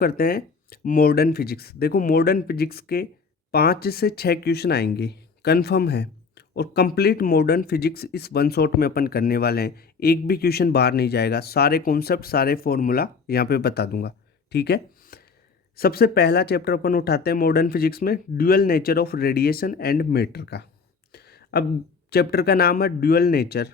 करते हैं modern physics. देखो मॉडर्न फिजिक्स के 5 से 6 क्वेश्चन आएंगे, कंफर्म है। और कंप्लीट मॉडर्न फिजिक्स इस वन शॉट में अपन करने वाले हैं, एक भी क्वेश्चन बाहर नहीं जाएगा, सारे कॉन्सेप्ट सारे फॉर्मूला यहाँ पे बता दूंगा, ठीक है। सबसे पहला चैप्टर अपन उठाते हैं मॉडर्न फिजिक्स में, dual nature of radiation and matter का। अब चैप्टर का नाम है ड्यूअल नेचर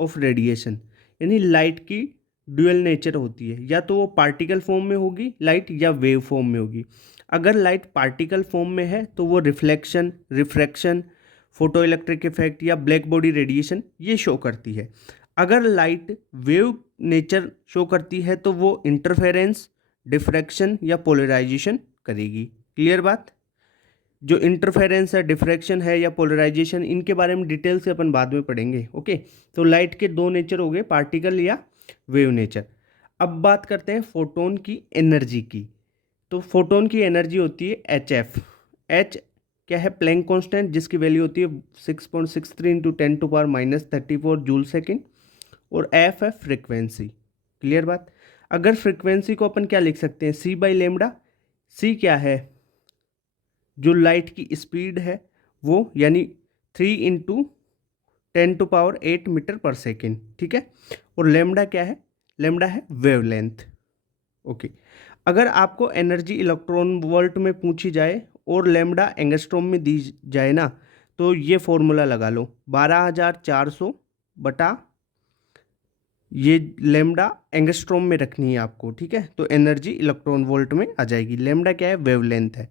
ऑफ रेडिएशन, यानी लाइट की ड्यूअल नेचर होती है, या तो वो पार्टिकल फॉर्म में होगी लाइट या वेव फॉर्म में होगी। अगर लाइट पार्टिकल फॉर्म में है तो वो reflection, refraction, photo electric effect या ब्लैक बॉडी रेडिएशन ये शो करती है। अगर लाइट वेव नेचर शो करती है तो वो इंटरफेरेंस, डिफ्रैक्शन या पोलराइजेशन करेगी। क्लियर बात। जो इंटरफेरेंस है, डिफ्रैक्शन है या पोलराइजेशन, इनके बारे में डिटेल से अपन बाद में पढ़ेंगे, ओके। तो लाइट के दो नेचर हो गए, पार्टिकल या वेव नेचर। अब बात करते हैं फोटोन की एनर्जी की। तो फोटोन की एनर्जी होती है एच एफ। एच क्या है? प्लैंक कांस्टेंट, जिसकी वैल्यू होती है 6.63 इंटू 10⁻34 जूल सेकेंड। और एफ है फ्रिक्वेंसी। क्लियर बात। अगर फ्रिक्वेंसी को अपन क्या लिख सकते हैं? सी बाई लेमडा। सी क्या है? जो लाइट की स्पीड है वो, यानी 3 × 10⁸ मीटर पर सेकेंड, ठीक है। और लेमडा क्या है? लेमडा है वेवलेंथ, ओके। अगर आपको एनर्जी इलेक्ट्रॉन वोल्ट में पूछी जाए और लेमडा एंगस्ट्रॉम में दी जाए ना, तो ये फॉर्मूला लगा लो, 12400 बटा ये लेमडा एंगस्ट्रॉम में रखनी है आपको, ठीक है। तो एनर्जी इलेक्ट्रॉन वोल्ट में आ जाएगी। लेमडा क्या है? वेवलेंथ है।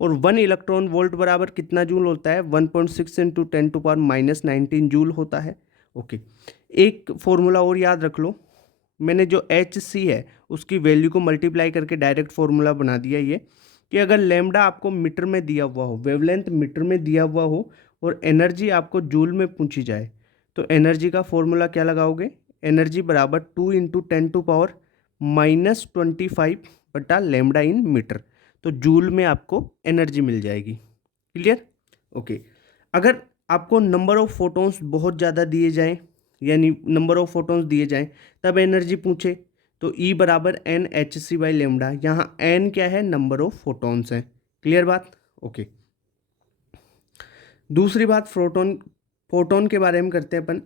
और 1 इलेक्ट्रॉन वोल्ट बराबर कितना जूल होता है? 1.6 इंटू 10⁻19 जूल होता है, ओके। एक फॉर्मूला और याद रख लो, मैंने जो एच सी है उसकी वैल्यू को मल्टीप्लाई करके डायरेक्ट फॉर्मूला बना दिया ये, कि अगर लेमडा आपको मीटर में दिया हुआ हो, वेवलेंथ मीटर में दिया हुआ हो, और एनर्जी आपको जूल में पूछी जाए, तो एनर्जी का फॉर्मूला क्या लगाओगे? एनर्जी बराबर 2 × 10⁻25 बटा लेमडा इन मीटर। तो जूल में आपको एनर्जी मिल जाएगी। Clear, okay. अगर आपको नंबर ऑफ फोटॉन्स बहुत ज़्यादा दिए जाएं, यानी नंबर ऑफ फोटॉन्स दिए जाएं, तब एनर्जी पूछे, तो E बराबर n h c by lambda. यहाँ एन क्या है? नंबर ऑफ फोटॉन्स है। क्लियर बात, ओके। दूसरी बात फोटोन, फोटोन के बारे में करते हैं अपन।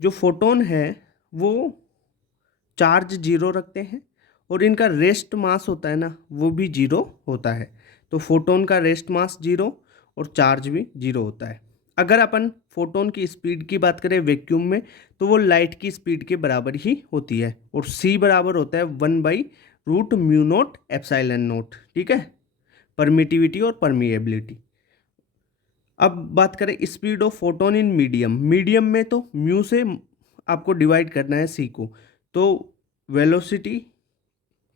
जो फोटोन है वो चार्ज जीरो रखते हैं, और इनका रेस्ट मास होता है ना, वो भी जीरो होता है। तो फोटोन का रेस्ट मास जीरो और चार्ज भी जीरो होता है। अगर अपन फोटोन की स्पीड की बात करें वैक्यूम में, तो वो लाइट की स्पीड के बराबर ही होती है, और सी बराबर होता है 1/√μ0 ε0, ठीक है। परमिटिविटी और परमिएबिलिटी। अब बात करें speed of photon in medium. Medium में तो म्यू से आपको डिवाइड करना है सी को, तो वेलोसिटी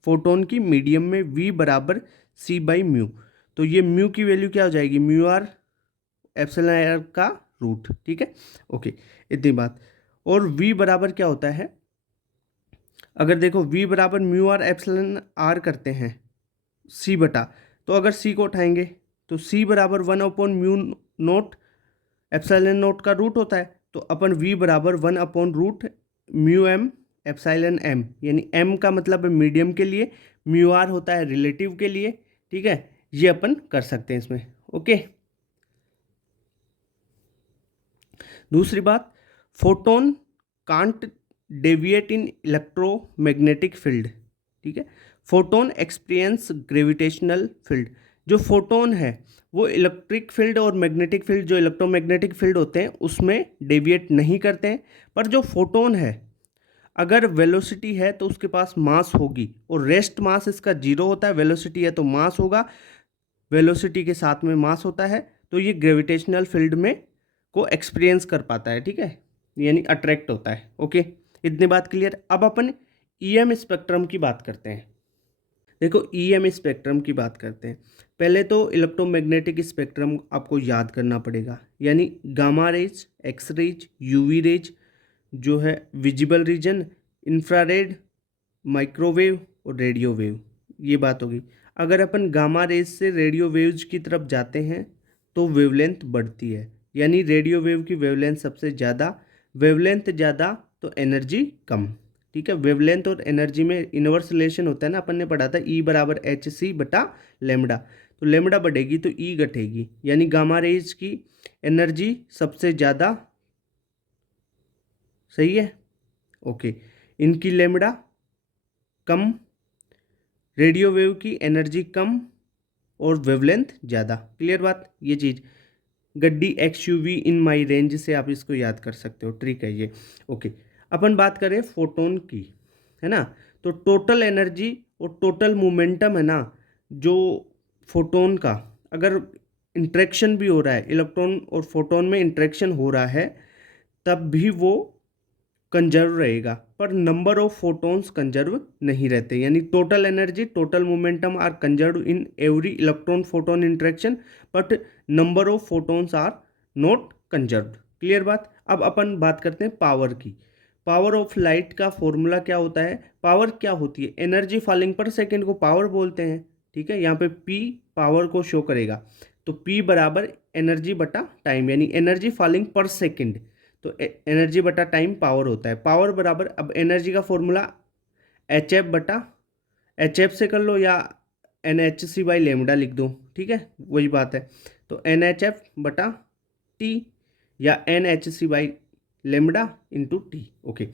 फोटोन की मीडियम में v बराबर c बाई म्यू। तो ये म्यू की वैल्यू क्या हो जाएगी? म्यू आर एप्सिलॉन आर का रूट, ठीक है, ओके। इतनी बात। और v बराबर क्या होता है? अगर देखो v बराबर म्यू आर एप्सिलॉन आर करते हैं c बटा, तो अगर c को उठाएंगे तो c बराबर 1/म्यू नोट एप्सिलॉन नोट का रूट होता है। तो अपन v बराबर 1/√μm एप्सिलॉन m, यानी m का मतलब है मीडियम के लिए, म्यू आर होता है रिलेटिव के लिए, ठीक है। ये अपन कर सकते हैं इसमें, ओके। दूसरी बात, photon can't deviate in electromagnetic field, ठीक है। Photon experience gravitational field. जो फोटोन है वो इलेक्ट्रिक फील्ड और मैग्नेटिक फील्ड, जो इलेक्ट्रोमैग्नेटिक फील्ड होते हैं उसमें डेविएट नहीं करते हैं। पर जो फोटोन है, अगर वेलोसिटी है तो उसके पास मास होगी, और रेस्ट मास इसका जीरो होता है। वेलोसिटी है तो मास होगा, वेलोसिटी के साथ में मास होता है, तो ये ग्रेविटेशनल फील्ड में को एक्सपीरियंस कर पाता है, ठीक है, यानी अट्रैक्ट होता है, ओके। इतनी बात क्लियर। अब अपन ईएम स्पेक्ट्रम की बात करते हैं। देखो ईएम स्पेक्ट्रम की बात करते हैं। पहले तो इलेक्ट्रोमैग्नेटिक स्पेक्ट्रम आपको याद करना पड़ेगा, यानी gamma rays, X rays, UV rays, जो है विजिबल रीजन, इंफ्रारेड, माइक्रोवेव और रेडियो वेव, ये बात होगी। अगर अपन गामा रेज से रेडियो वेव्स की तरफ जाते हैं तो वेवलेंथ बढ़ती है, यानी रेडियो वेव की वेवलेंथ सबसे ज़्यादा, वेवलेंथ ज़्यादा तो एनर्जी कम। ठीक है। वेवलेंथ और एनर्जी में इनवर्स रिलेशन होता है ना, अपन ने पढ़ा था ई बराबर एच सी बटा लेमडा। तो लेमडा बढ़ेगी तो ई घटेगी, यानी गामा रेज की एनर्जी सबसे ज़्यादा, सही है। ओके, इनकी लेमडा कम, रेडियो वेव की एनर्जी कम और वेवलेंथ ज़्यादा। क्लियर बात, ये चीज़ गड्डी एक्सयूवी इन माई रेंज से आप इसको याद कर सकते हो, ट्रिक है ये। ओके, अपन बात करें फोटोन की, है ना। तो टोटल एनर्जी और टोटल मोमेंटम है ना, जो फोटोन का अगर इंटरेक्शन भी हो रहा है, इलेक्ट्रॉन और फोटोन में इंटरेक्शन हो रहा है, तब भी वो कंजर्व रहेगा, पर नंबर ऑफ फोटॉन्स कंजर्व नहीं रहते। यानी total energy, total momentum are conserve in every electron photon interaction, but number of photons are not conserve. Clear बात। अब अपन बात करते हैं पावर की। पावर ऑफ लाइट का फॉर्मूला क्या होता है? पावर क्या होती है? एनर्जी फॉलिंग पर सेकेंड को पावर बोलते हैं, ठीक है। यहाँ पे पी पावर को शो करेगा, तो पी बराबर एनर्जी बटा टाइम, यानी एनर्जी फॉलिंग पर सेकेंड, तो एनर्जी बटा टाइम पावर होता है। पावर बराबर, अब एनर्जी का फॉर्मूला एच एफ बटा, एच एफ से कर लो या n h c by lambda लिख दो, ठीक है, वही बात है। तो एन एच एफ बटा टी या n h c by lambda into t. Okay,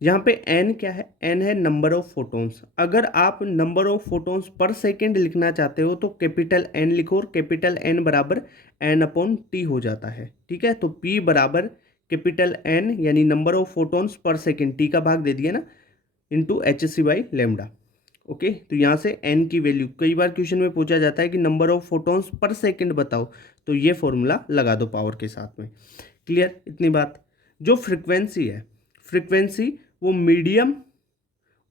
यहाँ पे एन क्या है? एन है नंबर ऑफ फोटॉन्स। अगर आप number of photons per second लिखना चाहते हो तो कैपिटल एन लिखो, और कैपिटल एन बराबर एन अपॉन टी हो जाता है, ठीक है। तो पी बराबर कैपिटल एन यानी number of photons per second, t का भाग दे दिया ना, into h c by lambda. Okay, तो यहाँ से एन की वैल्यू, कई बार क्वेश्चन में पूछा जाता है कि number of photons per second बताओ, तो ये फॉर्मूला लगा दो पावर के साथ में। क्लियर, इतनी बात। जो फ्रिक्वेंसी है, फ्रिक्वेंसी वो मीडियम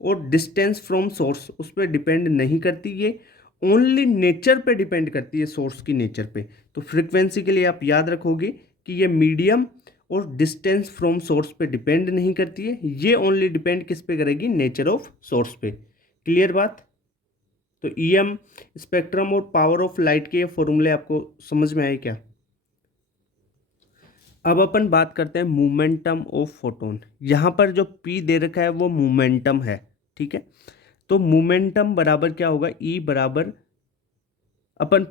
और डिस्टेंस फ्रॉम सोर्स उस पर डिपेंड नहीं करती, ये ओनली नेचर पे डिपेंड करती है, सोर्स की नेचर पे। तो फ्रिक्वेंसी के लिए आप याद रखोगे कि ये मीडियम और डिस्टेंस फ्रॉम सोर्स पे डिपेंड नहीं करती है, ये ओनली डिपेंड किस पे करेगी? नेचर ऑफ सोर्स पे। क्लियर बात। तो ईएम, स्पेक्ट्रम और पावर ऑफ लाइट के ये फॉर्मूले आपको समझ में आए क्या? अब अपन बात करते हैं मोमेंटम ऑफ फोटोन। यहाँ पर जो पी दे रखा है वो मोमेंटम है, ठीक है। तो मोमेंटम बराबर क्या होगा? ई बराबर, अपन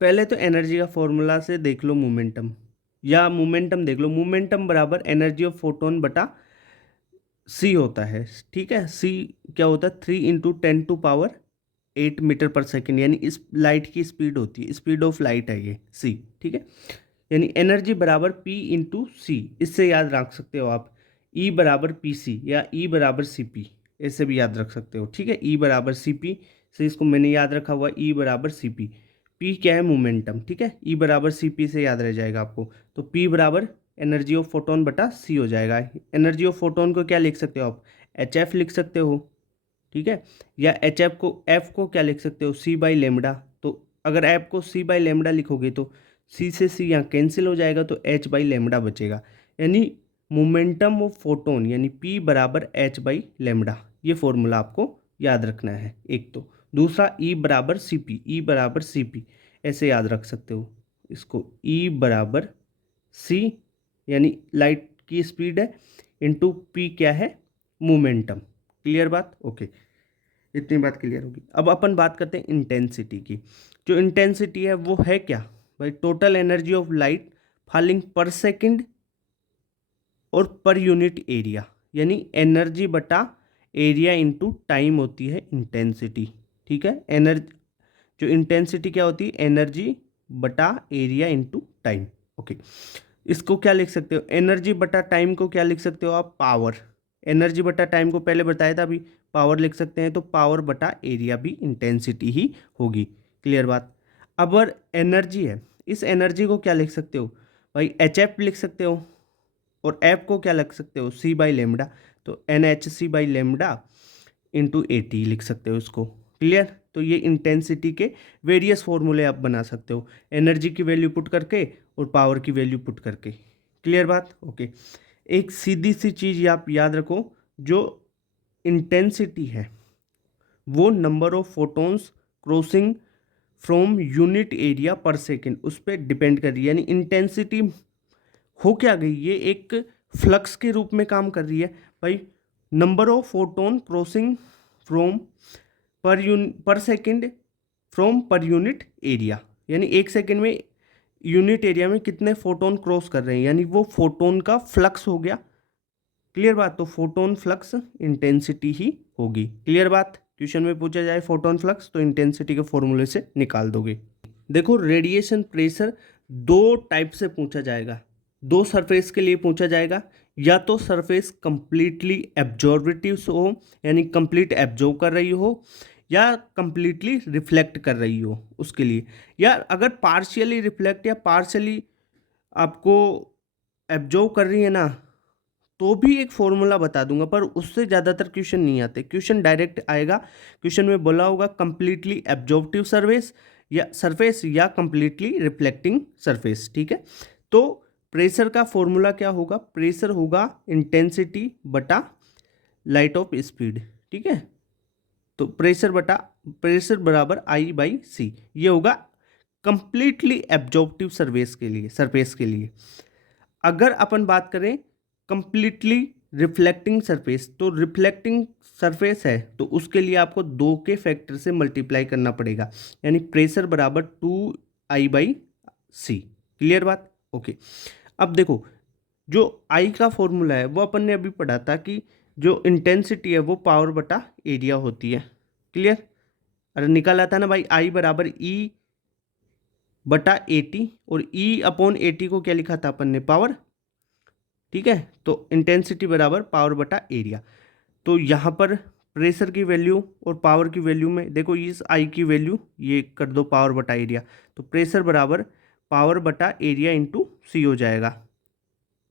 पहले तो एनर्जी का फॉर्मूला से देख लो मोमेंटम, या मोमेंटम देख लो। मोमेंटम बराबर एनर्जी ऑफ फोटोन बटा सी होता है, ठीक है। सी क्या होता है? 3 × 10⁸ मीटर पर सेकेंड, यानी इस लाइट की स्पीड होती है, स्पीड ऑफ लाइट है ये सी, ठीक है। यानी एनर्जी बराबर पी इंटू सी, इससे याद रख सकते हो आप। ई बराबर पी सी या ई बराबर सी पी, ऐसे भी याद रख सकते हो, ठीक है। ई बराबर सी पी से इसको मैंने याद रखा हुआ, ई बराबर सी पी। पी क्या है? मोमेंटम, ठीक है। ई बराबर सी पी से याद रह जाएगा आपको। तो पी बराबर एनर्जी ऑफ फोटोन बटा सी हो जाएगा। एनर्जी ऑफ फोटोन को क्या लिख सकते हो आप? एच एफ लिख सकते हो, ठीक है। या एच एफ को, एफ को क्या लिख सकते हो? C by lambda. तो अगर एफ को सी बाई लेमडा लिखोगे तो सी से सी यहाँ कैंसिल हो जाएगा, तो एच बाई लेमडा बचेगा। यानी मोमेंटम ऑफ फोटोन यानी पी बराबर एच बाई लेमडा, ये फॉर्मूला आपको याद रखना है एक। तो दूसरा ई बराबर सी पी, ई बराबर सी पी ऐसे याद रख सकते हो इसको। ई बराबर सी यानी लाइट की स्पीड है, इंटू पी क्या है? मोमेंटम। क्लियर बात। ओके, इतनी बात क्लियर होगी। अब अपन बात करते हैं इंटेंसिटी की। जो इंटेंसिटी है वो है क्या भाई? Total energy of light falling पर सेकंड और पर यूनिट एरिया, यानी एनर्जी बटा एरिया इंटू टाइम होती है इंटेंसिटी, ठीक है। एनर्जी, जो इंटेंसिटी क्या होती है? एनर्जी बटा एरिया इंटू टाइम। ओके, इसको क्या लिख सकते हो? एनर्जी बटा टाइम को क्या लिख सकते हो आप? पावर। एनर्जी बटा टाइम को पहले बताया था, अभी पावर लिख सकते हैं, तो पावर बटा एरिया भी इंटेंसिटी ही होगी। क्लियर बात। अब अगर एनर्जी है, इस एनर्जी को क्या लिख सकते हो भाई? एच एफ लिख सकते हो, और एफ को क्या लिख सकते हो? C by lambda. तो n h c by lambda into A t लिख सकते हो इसको। क्लियर। तो ये इंटेंसिटी के वेरियस फॉर्मूले आप बना सकते हो, एनर्जी की वैल्यू पुट करके और पावर की वैल्यू पुट करके। क्लियर बात। ओके, एक सीधी सी चीज़ आप याद रखो, जो इंटेंसिटी है वो number of photons crossing from unit area पर सेकेंड उस पर डिपेंड कर रही है। यानी इंटेंसिटी हो क्या गई? ये एक फ्लक्स के रूप में काम कर रही है भाई। Number of photon crossing from per second from per unit area, यानी एक सेकेंड में यूनिट एरिया में कितने फोटोन क्रॉस कर रहे हैं, यानी वो फोटोन का फ्लक्स हो गया। क्लियर बात। तो फोटोन फ्लक्स इंटेंसिटी ही होगी। क्लियर बात। क्वेश्चन में पूछा जाए फोटोन फ्लक्स तो इंटेंसिटी के फॉर्मूले से निकाल दोगे। देखो रेडिएशन प्रेशर दो टाइप से पूछा जाएगा, दो सरफेस के लिए पूछा जाएगा। या तो सरफेस कंप्लीटली एब्जॉर्बिटिव हो, यानी कंप्लीट एब्जॉर्व कर रही हो, या कंप्लीटली रिफ्लेक्ट कर रही हो उसके लिए। या अगर पार्शियली रिफ्लेक्ट या पार्शियली आपको एब्जॉर्व कर रही है ना, तो भी एक फॉर्मूला बता दूंगा, पर उससे ज़्यादातर क्वेश्चन नहीं आते। क्वेश्चन डायरेक्ट आएगा, क्वेश्चन में बोला होगा कंप्लीटली एब्जॉर्प्टिव सरफेस या कंप्लीटली रिफ्लेक्टिंग सरफेस। ठीक है, तो प्रेशर का फॉर्मूला क्या होगा? प्रेशर होगा इंटेंसिटी बटा लाइट ऑफ स्पीड। ठीक है, तो प्रेशर बराबर I/C, ये होगा कंप्लीटली एब्जॉर्प्टिव सरफेस के लिए। अगर अपन बात करें कंप्लीटली रिफ्लेक्टिंग सरफेस, तो रिफ्लेक्टिंग सरफेस है तो उसके लिए आपको 2 के फैक्टर से मल्टीप्लाई करना पड़ेगा, यानी प्रेशर बराबर 2I/C। क्लियर बात। ओके, अब देखो जो I का फॉर्मूला है वो अपन ने अभी पढ़ा था कि जो इंटेंसिटी है वो पावर बटा एरिया होती है। क्लियर। अरे निकाला था ना भाई, I बराबर E/80, और E/80 को क्या लिखा था अपन ने? पावर। ठीक है, तो इंटेंसिटी बराबर पावर बटा एरिया। तो यहाँ पर प्रेशर की वैल्यू और पावर की वैल्यू में देखो, इस आई की वैल्यू ये कर दो पावर बटा एरिया, तो प्रेशर बराबर पावर बटा एरिया इंटू सी हो जाएगा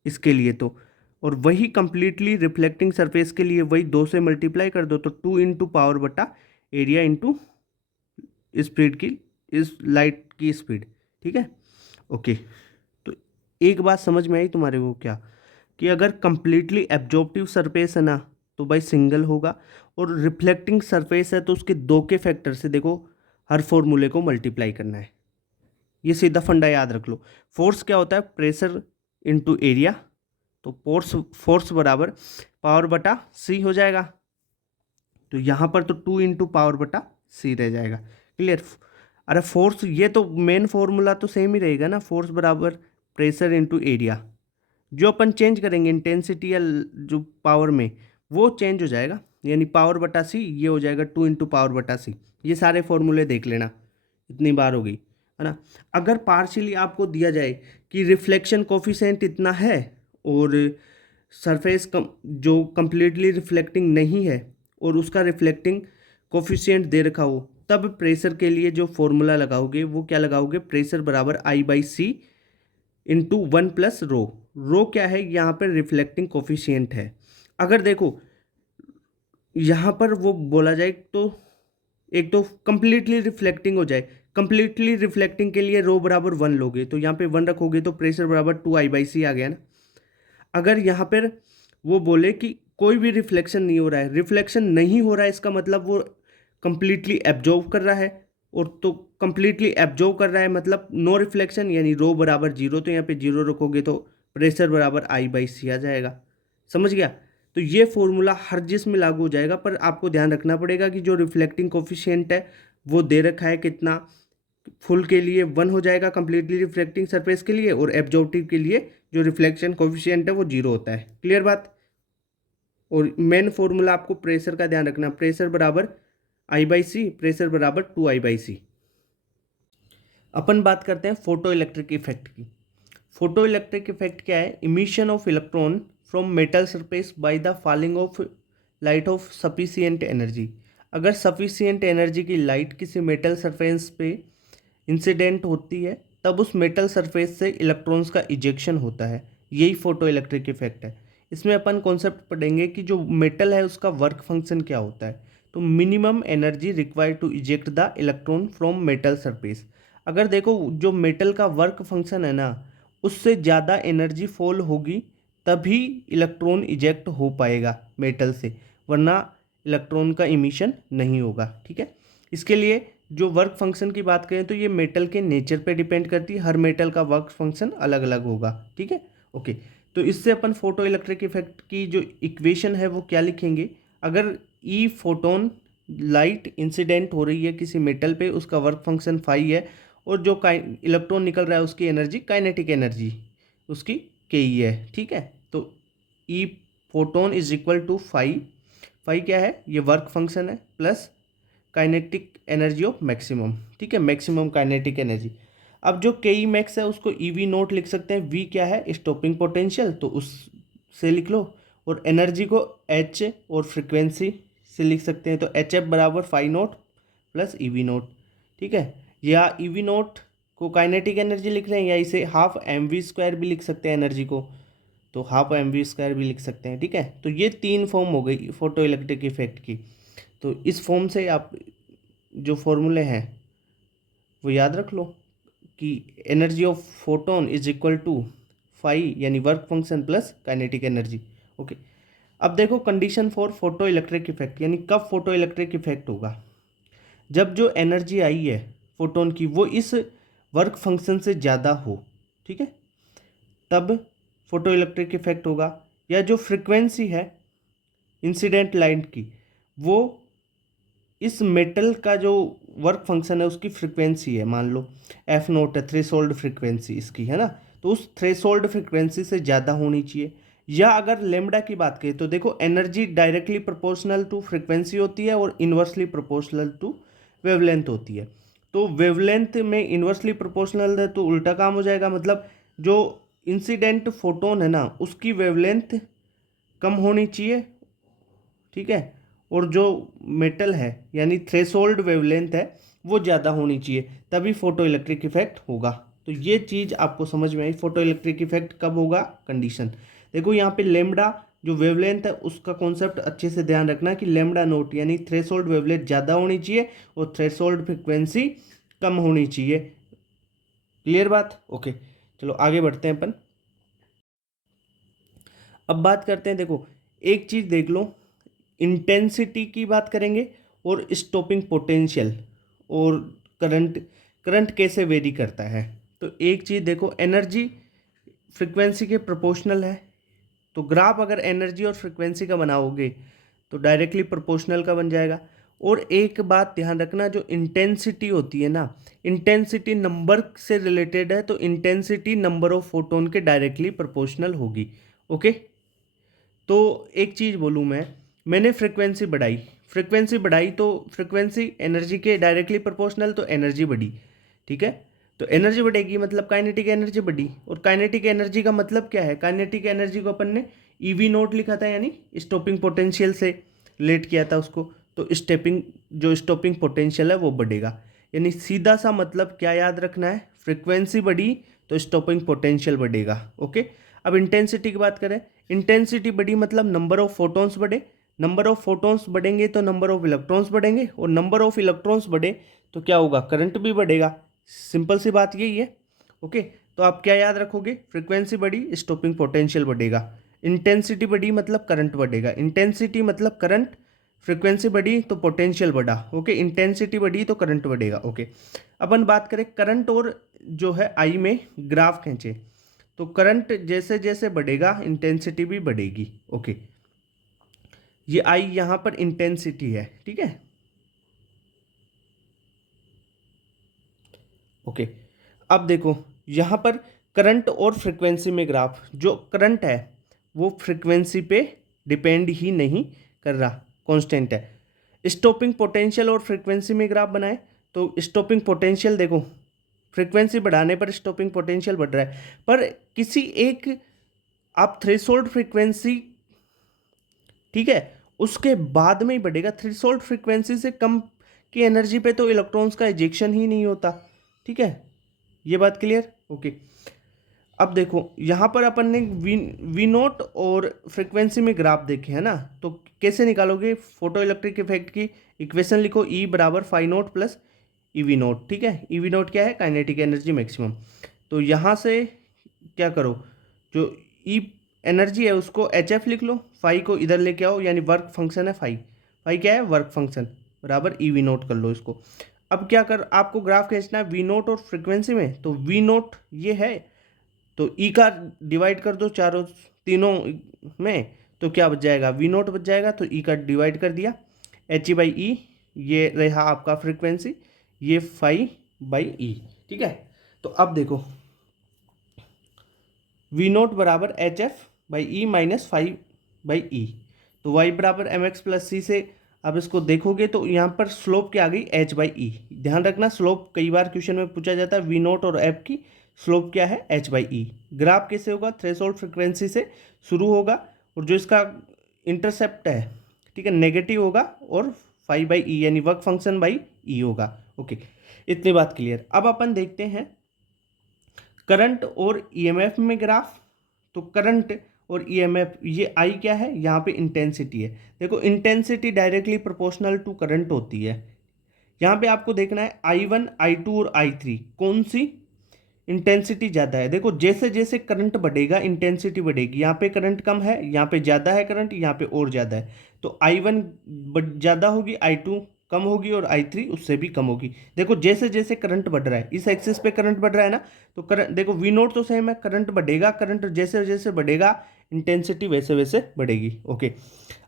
इसके लिए। तो और वही कंप्लीटली रिफ्लेक्टिंग सरफेस के लिए वही 2 से मल्टीप्लाई कर दो, तो 2 इंटू पावर बटा एरिया इंटू स्पीड की, इस लाइट की स्पीड। ठीक है, ओके। तो एक बात समझ में आई तुम्हारे को क्या, कि अगर कंप्लीटली एब्जॉर्प्टिव सरफेस है ना तो भाई सिंगल होगा, और रिफ्लेक्टिंग सरफेस है तो उसके 2 के फैक्टर से देखो हर फॉर्मूले को मल्टीप्लाई करना है। ये सीधा फंडा याद रख लो। फोर्स क्या होता है? प्रेशर इंटू एरिया, तो फोर्स बराबर पावर बटा सी हो जाएगा। तो यहाँ पर तो 2 इंटू पावर बटा सी रह जाएगा। क्लियर। अरे फोर्स, ये तो मेन फॉर्मूला तो सेम ही रहेगा ना, फोर्स बराबर प्रेशर इंटू एरिया। जो अपन चेंज करेंगे इंटेंसिटी या जो पावर में, वो चेंज हो जाएगा, यानी पावर बटा सी ये हो जाएगा 2 इंटू पावर बटा सी। ये सारे फॉर्मूले देख लेना, इतनी बार हो गई है ना। अगर पार्शियली आपको दिया जाए कि रिफ्लेक्शन कोफिशिएंट इतना है और सरफेस जो कंप्लीटली रिफ्लेक्टिंग नहीं है और उसका रिफ्लेक्टिंग कोफिशिएंट दे रखा हो, तब प्रेशर के लिए जो फॉर्मूला लगाओगे वो क्या लगाओगे? प्रेशर बराबर I/C इंटू 1 प्लस रो। रो क्या है? यहाँ पर रिफ्लेक्टिंग कोफिशिएंट है। अगर देखो यहाँ पर वो बोला जाए तो एक तो कंप्लीटली रिफ्लेक्टिंग हो जाए, कंप्लीटली रिफ्लेक्टिंग के लिए रो बराबर 1 लोगे, तो यहाँ पे 1 रखोगे तो प्रेशर बराबर 2I/C आ गया ना। अगर यहाँ पर वो बोले कि कोई भी रिफ्लेक्शन नहीं हो रहा है, रिफ्लेक्शन नहीं हो रहा है इसका मतलब वो कंप्लीटली एब्जॉर्व कर रहा है, और तो कंप्लीटली एब्जॉर्व कर रहा है मतलब नो रिफ्लेक्शन, यानी रो बराबर 0, तो यहाँ पे 0 रखोगे तो प्रेशर बराबर I/C आ जाएगा। समझ गया। तो ये फॉर्मूला हर जिस में लागू हो जाएगा, पर आपको ध्यान रखना पड़ेगा कि जो रिफ्लेक्टिंग कोफिशिएंट है वो दे रखा है कितना। फुल के लिए 1 हो जाएगा कंप्लीटली रिफ्लेक्टिंग सरफेस के लिए, और एब्जॉर्प्टिव के लिए जो रिफ्लेक्शन कोफिशिएंट है वो 0 होता है। क्लियर बात। और मेन फॉर्मूला आपको प्रेशर का ध्यान रखना, प्रेशर बराबर I/C, प्रेशर बराबर 2I/C। अपन बात करते हैं फोटो इलेक्ट्रिक इफेक्ट की। फोटो इलेक्ट्रिक इफेक्ट क्या है? Emission of electron from metal surface by the falling of light of sufficient energy. अगर सफिशिएंट एनर्जी की लाइट किसी मेटल सरफेस पे इंसिडेंट होती है, तब उस मेटल सरफेस से इलेक्ट्रॉन्स का इजेक्शन होता है। यही फोटो इलेक्ट्रिक इफेक्ट है। इसमें अपन कॉन्सेप्ट पढ़ेंगे कि जो मेटल है उसका वर्क फंक्शन क्या होता है। तो minimum energy required to eject the electron from metal surface. अगर देखो जो मेटल का वर्क फंक्शन है ना, उससे ज़्यादा एनर्जी फॉल होगी तभी इलेक्ट्रॉन इजेक्ट हो पाएगा मेटल से, वरना इलेक्ट्रॉन का इमिशन नहीं होगा। ठीक है, इसके लिए जो वर्क फंक्शन की बात करें तो ये मेटल के नेचर पे डिपेंड करती है, हर मेटल का वर्क फंक्शन अलग अलग होगा। ठीक है, ओके। तो इससे अपन फोटो इलेक्ट्रिक इफेक्ट की जो इक्वेशन है वो क्या लिखेंगे, अगर ई फोटोन लाइट इंसिडेंट हो रही है किसी मेटल पे, उसका वर्क फंक्शन फाई है, और जो इलेक्ट्रॉन निकल रहा है उसकी एनर्जी काइनेटिक एनर्जी उसकी के ई है, ठीक है। तो E photon is equal to phi, phi क्या है, ये वर्क फंक्शन है, plus kinetic energy of maximum, ठीक है, मैक्सिमम काइनेटिक एनर्जी। अब जो के ई मैक्स है उसको ई वी नोट लिख सकते हैं, वी क्या है, स्टॉपिंग पोटेंशियल, तो उससे लिख लो, और एनर्जी को एच और फ्रिक्वेंसी से लिख सकते हैं, तो एच एफ बराबर phi naught plus e V naught, ठीक है। या ई वी नोट को काइनेटिक एनर्जी लिख रहे हैं, या इसे हाफ एम वी स्क्वायर भी लिख सकते हैं एनर्जी को, तो हाफ एम वी स्क्वायर भी लिख सकते हैं, ठीक है। तो ये तीन फॉर्म हो गई फोटो इलेक्ट्रिक इफेक्ट की। तो इस फॉर्म से आप जो फॉर्मूले हैं वो याद रख लो कि energy of photon is equal to phi यानी work function plus kinetic energy, okay. अब देखो condition for photoelectric effect, यानी कब फोटो इलेक्ट्रिक इफेक्ट होगा, जब जो एनर्जी आई है फोटोन की वो इस वर्क फंक्शन से ज़्यादा हो, ठीक है, तब फोटो इलेक्ट्रिक इफेक्ट होगा। या जो फ्रिक्वेंसी है इंसिडेंट लाइट की वो इस मेटल का जो वर्क फंक्शन है उसकी फ्रिक्वेंसी है, मान लो एफ नोट है, थ्रेशोल्ड फ्रिक्वेंसी इसकी है ना, तो उस थ्रेशोल्ड फ्रिक्वेंसी से ज़्यादा होनी चाहिए। या अगर लेमडा की बात करें तो देखो energy directly proportional to frequency होती है और इन्वर्सली प्रोपोर्शनल टू वेवलेंथ होती है। तो वेवलेंथ में इन्वर्सली प्रोपोर्शनल है तो उल्टा काम हो जाएगा, मतलब जो इंसिडेंट फोटोन है ना उसकी वेवलेंथ कम होनी चाहिए, ठीक है, और जो मेटल है यानी थ्रेशोल्ड वेवलेंथ है वो ज़्यादा होनी चाहिए, तभी फोटो इलेक्ट्रिक इफेक्ट होगा। तो ये चीज़ आपको समझ में आई, फोटो इलेक्ट्रिक इफेक्ट कब होगा, कंडीशन। देखो यहाँ पे लेमडा जो वेवलेंथ है उसका कॉन्सेप्ट अच्छे से ध्यान रखना कि लेमडा नोट यानी थ्रेशोल्ड वेवलेंथ ज़्यादा होनी चाहिए और थ्रेशोल्ड फ्रिक्वेंसी कम होनी चाहिए। क्लियर बात, ओके। चलो आगे बढ़ते हैं अपन। अब बात करते हैं, देखो एक चीज़ देख लो, इंटेंसिटी की बात करेंगे और स्टॉपिंग पोटेंशियल और करंट, करंट कैसे वेरी करता है। तो एक चीज़ देखो, एनर्जी फ्रिक्वेंसी के प्रोपोर्शनल है, तो ग्राफ अगर एनर्जी और फ्रिक्वेंसी का बनाओगे तो डायरेक्टली प्रोपोर्शनल का बन जाएगा। और एक बात ध्यान रखना, जो इंटेंसिटी होती है ना, इंटेंसिटी नंबर से रिलेटेड है, तो इंटेंसिटी नंबर ऑफ फोटोन के डायरेक्टली प्रोपोर्शनल होगी, ओके। तो एक चीज़ बोलूँ मैंने फ्रिक्वेंसी बढ़ाई तो फ्रिक्वेंसी एनर्जी के डायरेक्टली प्रोपोर्शनल, तो एनर्जी बढ़ी, ठीक है। तो एनर्जी बढ़ेगी मतलब काइनेटिक एनर्जी बढ़ी, और काइनेटिक एनर्जी का मतलब क्या है, काइनेटिक एनर्जी को अपन ने ईवी नोट लिखा था, यानी स्टॉपिंग पोटेंशियल से रिलेट किया था उसको, तो स्टॉपिंग पोटेंशियल है वो बढ़ेगा। यानी सीधा सा मतलब क्या याद रखना है, फ्रिक्वेंसी बढ़ी तो स्टॉपिंग पोटेंशियल बढ़ेगा, ओके। अब इंटेंसिटी की बात करें, इंटेंसिटी बढ़ी मतलब नंबर ऑफ फोटॉन्स बढ़े, नंबर ऑफ फोटॉन्स बढ़ेंगे तो नंबर ऑफ इलेक्ट्रॉन्स बढ़ेंगे, और नंबर ऑफ इलेक्ट्रॉन्स बढ़े तो क्या होगा, करंट भी बढ़ेगा। सिंपल सी बात यही है, ओके। तो आप क्या याद रखोगे, फ्रीक्वेंसी बढ़ी स्टॉपिंग पोटेंशियल बढ़ेगा, इंटेंसिटी बढ़ी मतलब करंट बढ़ेगा, इंटेंसिटी मतलब करंट, फ्रीक्वेंसी बढ़ी तो पोटेंशियल बढ़ा, ओके, इंटेंसिटी बढ़ी तो करंट बढ़ेगा, ओके। अपन बात करें करंट और जो है आई में ग्राफ खींचे, तो करंट जैसे जैसे बढ़ेगा इंटेंसिटी भी बढ़ेगी, ओके। ये आई यहाँ पर इंटेंसिटी है, ठीक है, ओके। अब देखो यहाँ पर करंट और फ्रिक्वेंसी में ग्राफ, जो करंट है वो फ्रिक्वेंसी पे डिपेंड ही नहीं कर रहा, कांस्टेंट है। स्टॉपिंग पोटेंशियल और फ्रिक्वेंसी में ग्राफ बनाए तो स्टॉपिंग पोटेंशियल देखो, फ्रिक्वेंसी बढ़ाने पर स्टॉपिंग पोटेंशियल बढ़ रहा है, पर किसी एक आप थ्रेशोल्ड फ्रिक्वेंसी, ठीक है, उसके बाद में ही बढ़ेगा, थ्रेशोल्ड फ्रिक्वेंसी से कम की एनर्जी पे तो इलेक्ट्रॉन्स का इजेक्शन ही नहीं होता, ठीक है, ये बात क्लियर, ओके। अब देखो यहाँ पर अपन ने वी नोट और फ्रिक्वेंसी में ग्राफ देखे है ना, तो कैसे निकालोगे फोटो इलेक्ट्रिक इफेक्ट की इक्वेशन, लिखो ई बराबर phi naught plus e V naught, ठीक है। ई वी नोट क्या है, काइनेटिक एनर्जी मैक्सिमम। तो यहाँ से क्या करो, जो ई एनर्जी है उसको एच एफ लिख लो, फाई को इधर लेके आओ, यानी वर्क फंक्शन है फाई, फाई क्या है, वर्क फंक्शन बराबर ई वी नोट कर लो इसको। अब क्या कर, आपको ग्राफ खींचना है वी नोट और फ्रिक्वेंसी में, तो वी नोट ये है तो ई का डिवाइड कर दो चारों तीनों में, तो क्या बच जाएगा, वी नोट बच जाएगा। तो ई का डिवाइड कर दिया, एच ई बाई ई, ये रहा आपका फ्रीक्वेंसी, ये फाई बाई ई। ठीक है, तो अब देखो वी नोट बराबर H F by E minus five by E. तो वाई बराबर एम एक्स प्लस सी से अब इसको देखोगे तो यहाँ पर स्लोप क्या आ गई, एच बाई ई। ध्यान रखना स्लोप कई बार क्वेश्चन में पूछा जाता है, वी नोट और एफ की स्लोप क्या है, एच बाई ई। ग्राफ कैसे होगा, थ्रेशोल्ड फ्रिक्वेंसी से शुरू होगा और जो इसका इंटरसेप्ट है, ठीक है, नेगेटिव होगा और फाइव बाई ई यानी वर्क फंक्शन बाई ई होगा। ओके, इतनी बात क्लियर। अब अपन देखते हैं करंट और ईएमएफ में ग्राफ। तो करंट और ईएमएफ, ये आई क्या है, यहाँ पे इंटेंसिटी है। देखो intensity directly proportional to current होती है। यहाँ पे आपको देखना है I1, I2 और I3 कौन सी इंटेंसिटी ज़्यादा है। देखो जैसे जैसे करंट बढ़ेगा इंटेंसिटी बढ़ेगी। यहाँ पे करंट कम है, यहाँ पे ज़्यादा है करंट, यहाँ पे और ज़्यादा है। तो I1 ज़्यादा होगी, I2 कम होगी और I3 उससे भी कम होगी। देखो जैसे जैसे करंट बढ़ रहा है, इस एक्सिस पे करंट बढ़ रहा है ना, तो करंट देखो वी नोट तो सेम है, करंट बढ़ेगा, करंट जैसे जैसे बढ़ेगा इंटेंसिटी वैसे वैसे बढ़ेगी। ओके,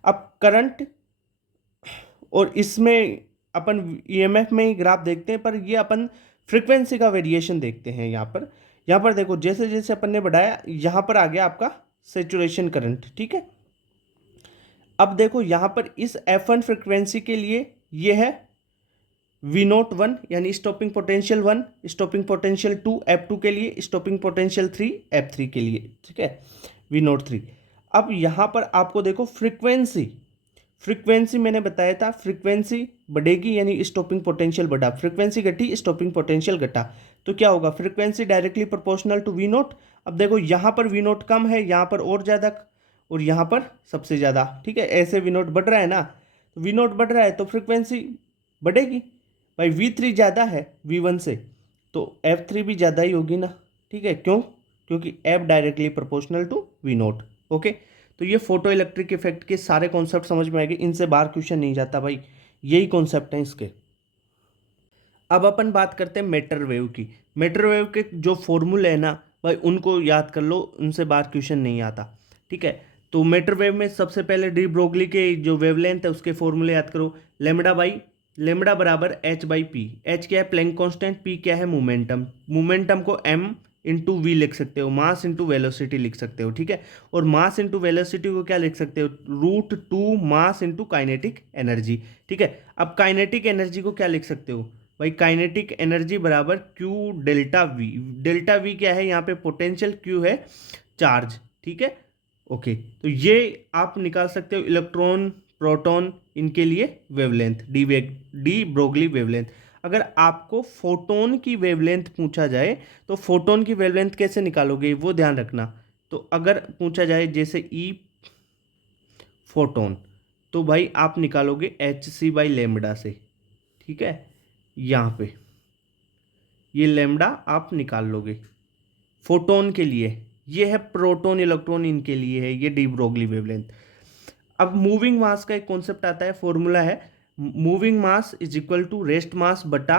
अब करंट और इसमें अपन ईएमएफ में ही ग्राफ देखते हैं, पर ये अपन फ्रीक्वेंसी का वेरिएशन देखते हैं। यहाँ पर देखो जैसे जैसे अपन ने बढ़ाया, यहाँ पर आ गया आपका सेचुरेशन करंट। ठीक है, अब देखो यहाँ पर इस F1 फ्रिक्वेंसी के लिए ये है वी नोट वन यानी stopping potential 1, stopping potential 2 F2 के लिए, स्टॉपिंग पोटेंशियल 3 F3 के लिए। ठीक है, वी नोट 3। अब यहाँ पर आपको देखो फ्रीक्वेंसी, फ्रीक्वेंसी मैंने बताया था, फ्रीक्वेंसी बढ़ेगी यानी स्टॉपिंग पोटेंशियल बढ़ा, फ्रीक्वेंसी घटी स्टॉपिंग पोटेंशियल घटा, तो क्या होगा, frequency directly proportional to V naught. अब देखो यहाँ पर वी नोट कम है, यहाँ पर और ज़्यादा और यहाँ पर सबसे ज़्यादा। ठीक है, ऐसे वी नोट बढ़ रहा है ना, तो वी नोट बढ़ रहा है तो फ्रीक्वेंसी बढ़ेगी। भाई V3 ज़्यादा है V1 से, तो F3 भी ज़्यादा ही होगी ना। ठीक है, क्यों, क्योंकि F directly proportional to V naught. Okay, तो ये फोटो इलेक्ट्रिक इफेक्ट के सारे कॉन्सेप्ट समझ में आएंगे, इनसे बाहर क्वेश्चन नहीं जाता भाई, यही कॉन्सेप्ट हैं इसके। अब अपन बात करते हैं मैटर वेव की। मैटर वेव के जो फॉर्मूले हैं ना भाई, उनको याद कर लो, उनसे बाहर क्वेश्चन नहीं आता। ठीक है, तो मैटर वेव में सबसे पहले डी ब्रोगली के जो वेवलेंथ है उसके फॉर्मूले याद करो। लेमडा बराबर एच बाई पी। एच क्या है, प्लैंक कांस्टेंट, पी क्या है, मोमेंटम। मोमेंटम को एम इंटू वी लिख सकते हो, मास इंटू वेलोसिटी लिख सकते हो। ठीक है, और मास इंटू वेलोसिटी को क्या लिख सकते हो, √2 मास इंटू काइनेटिक एनर्जी। ठीक है, अब काइनेटिक एनर्जी को क्या लिख सकते हो भाई, काइनेटिक एनर्जी बराबर Q delta we. Delta we क्या है, यहाँ पे पोटेंशियल, क्यू है चार्ज। ठीक है, ओके, तो ये आप निकाल सकते हो इलेक्ट्रॉन प्रोटॉन इनके लिए वेवलेंथ, डी ब्रोगली वेवलेंथ। अगर आपको फोटोन की वेवलेंथ पूछा जाए तो फोटोन की वेवलेंथ कैसे निकालोगे वो ध्यान रखना। तो अगर पूछा जाए जैसे ई फोटोन, तो भाई आप निकालोगे एच सी बाई लेमडा से। ठीक है, यहाँ पे ये लेमडा आप निकाल लोगे फोटोन के लिए। ये है प्रोटॉन इलेक्ट्रॉन, इनके लिए है ये डी ब्रोगली वेवलेंथ। अब मूविंग मास का एक कॉन्सेप्ट आता है, फॉर्मूला है moving mass is equal to rest mass बटा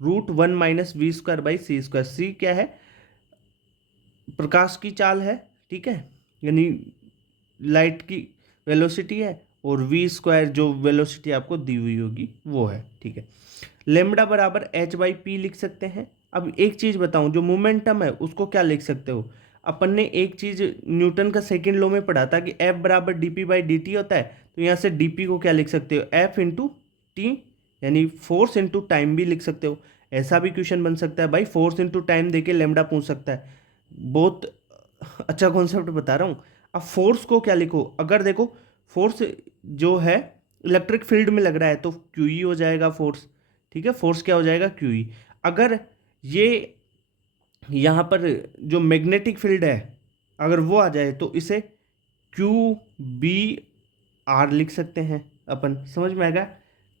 √1 minus V square by C square. C क्या है, प्रकाश की चाल है। ठीक है, यानी लाइट की वेलोसिटी है, और वी स्क्वायर जो वेलोसिटी आपको दी हुई होगी वो है। ठीक है, लेमडा बराबर एच बाई पी लिख सकते हैं। अब एक चीज़ बताऊं, जो मोमेंटम है उसको क्या लिख सकते हो, अपन ने एक चीज़ न्यूटन का सेकेंड लॉ में पढ़ा था कि एफ बराबर D P by D T होता है। तो यहाँ से डी पी को क्या लिख सकते हो, एफ इंटू टी, यानी फोर्स इंटू टाइम भी लिख सकते हो। ऐसा भी क्वेश्चन बन सकता है भाई, फोर्स इंटू टाइम देके लेमडा पूछ सकता है। बहुत अच्छा कॉन्सेप्ट बता रहा हूँ। अब फोर्स को क्या लिखो, अगर देखो फोर्स जो है इलेक्ट्रिक फील्ड में लग रहा है तो क्यू ई हो जाएगा फोर्स। ठीक है, फोर्स क्या हो जाएगा, क्यू ई। अगर ये यहाँ पर जो मैग्नेटिक फील्ड है अगर वो आ जाए तो इसे क्यू बी आर लिख सकते हैं अपन, समझ में आएगा।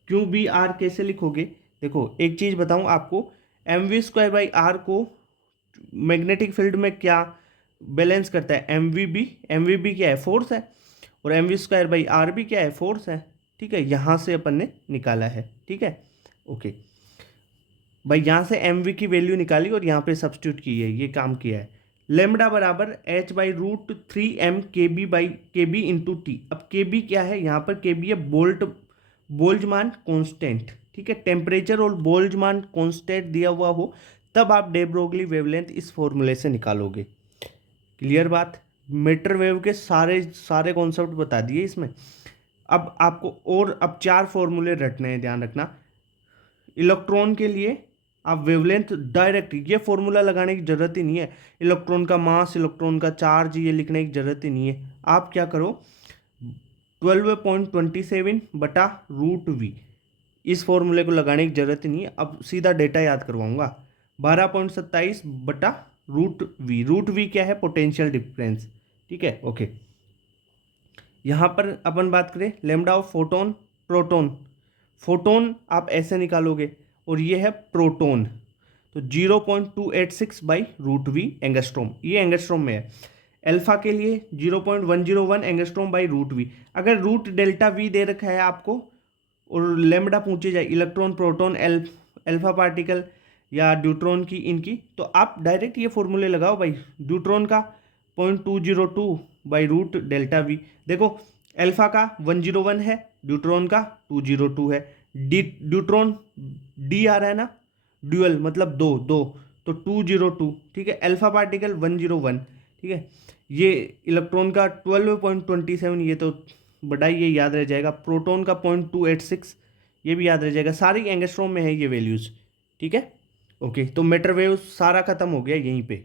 क्यू बी आर कैसे लिखोगे, देखो एक चीज़ बताऊँ आपको, m v square by r को मैग्नेटिक फील्ड में क्या बैलेंस करता है, एम वी बी क्या है, फोर्स है, और m v square by r भी क्या है, फोर्स है। ठीक है, यहाँ से अपन ने निकाला है। ठीक है, ओके भाई, यहाँ से एम वी की वैल्यू निकाली और यहाँ पे सब्स्टिट्यूट की है, ये काम किया है। लेमडा बराबर एच बाई रूट 3m के बी इंटू टी। अब के बी क्या है, यहाँ पर के बी है बोल्ट्जमान कांस्टेंट, ठीक है। टेम्परेचर और बोल्ट्जमान कांस्टेंट दिया हुआ हो तब आप डे ब्रोगली वेवलेंथ इस फॉर्मूले से निकालोगे। क्लियर बात। मीटर वेव के सारे सारे कॉन्सेप्ट बता दिए इसमें। अब आपको और अब 4 फॉर्मूले रटने हैं, ध्यान रखना। इलेक्ट्रॉन के लिए आप वेवलेंथ डायरेक्ट, ये फॉर्मूला लगाने की जरूरत ही नहीं है। इलेक्ट्रॉन का मास, इलेक्ट्रॉन का चार्ज, ये लिखने की जरूरत ही नहीं है। आप क्या करो, 12.27 बटा रूट वी, इस फॉर्मूले को लगाने की जरूरत ही नहीं है। अब सीधा डेटा याद करवाऊंगा। 12.27 बटा रूट वी क्या है, पोटेंशियल डिफरेंस, ठीक है। ओके, यहाँ पर अपन बात करें lambda of photon proton. Photon आप ऐसे निकालोगे और ये है प्रोटोन, तो 0.286 बाई रूट वी एंगस्ट्रोम, ये एंगस्ट्रोम में है। अल्फा के लिए 0.101 एंगस्ट्रोम बाई रूट वी। अगर रूट डेल्टा वी दे रखा है आपको और लेमडा पूछे जाए इलेक्ट्रॉन प्रोटोन अल्फा पार्टिकल या ड्यूट्रॉन की, इनकी, तो आप डायरेक्ट ये फॉर्मूले लगाओ भाई। ड्यूट्रॉन का 0.202 बाई रूट डेल्टा वी। देखो अल्फा का 101 है, ड्यूट्रॉन का 202 है। ड्यूट्रॉन डी आ रहा है ना, ड्यूअल मतलब दो दो, तो 202, ठीक है। अल्फा पार्टिकल 101, ठीक है। ये इलेक्ट्रॉन का 12.27, ये तो बड़ा ये याद रह जाएगा। प्रोटॉन का 0.286, ये भी याद रह जाएगा। सारी एंगस्ट्रॉम में है ये वैल्यूज, ठीक है। ओके, तो मीटर वेव सारा खत्म हो गया यहीं पे।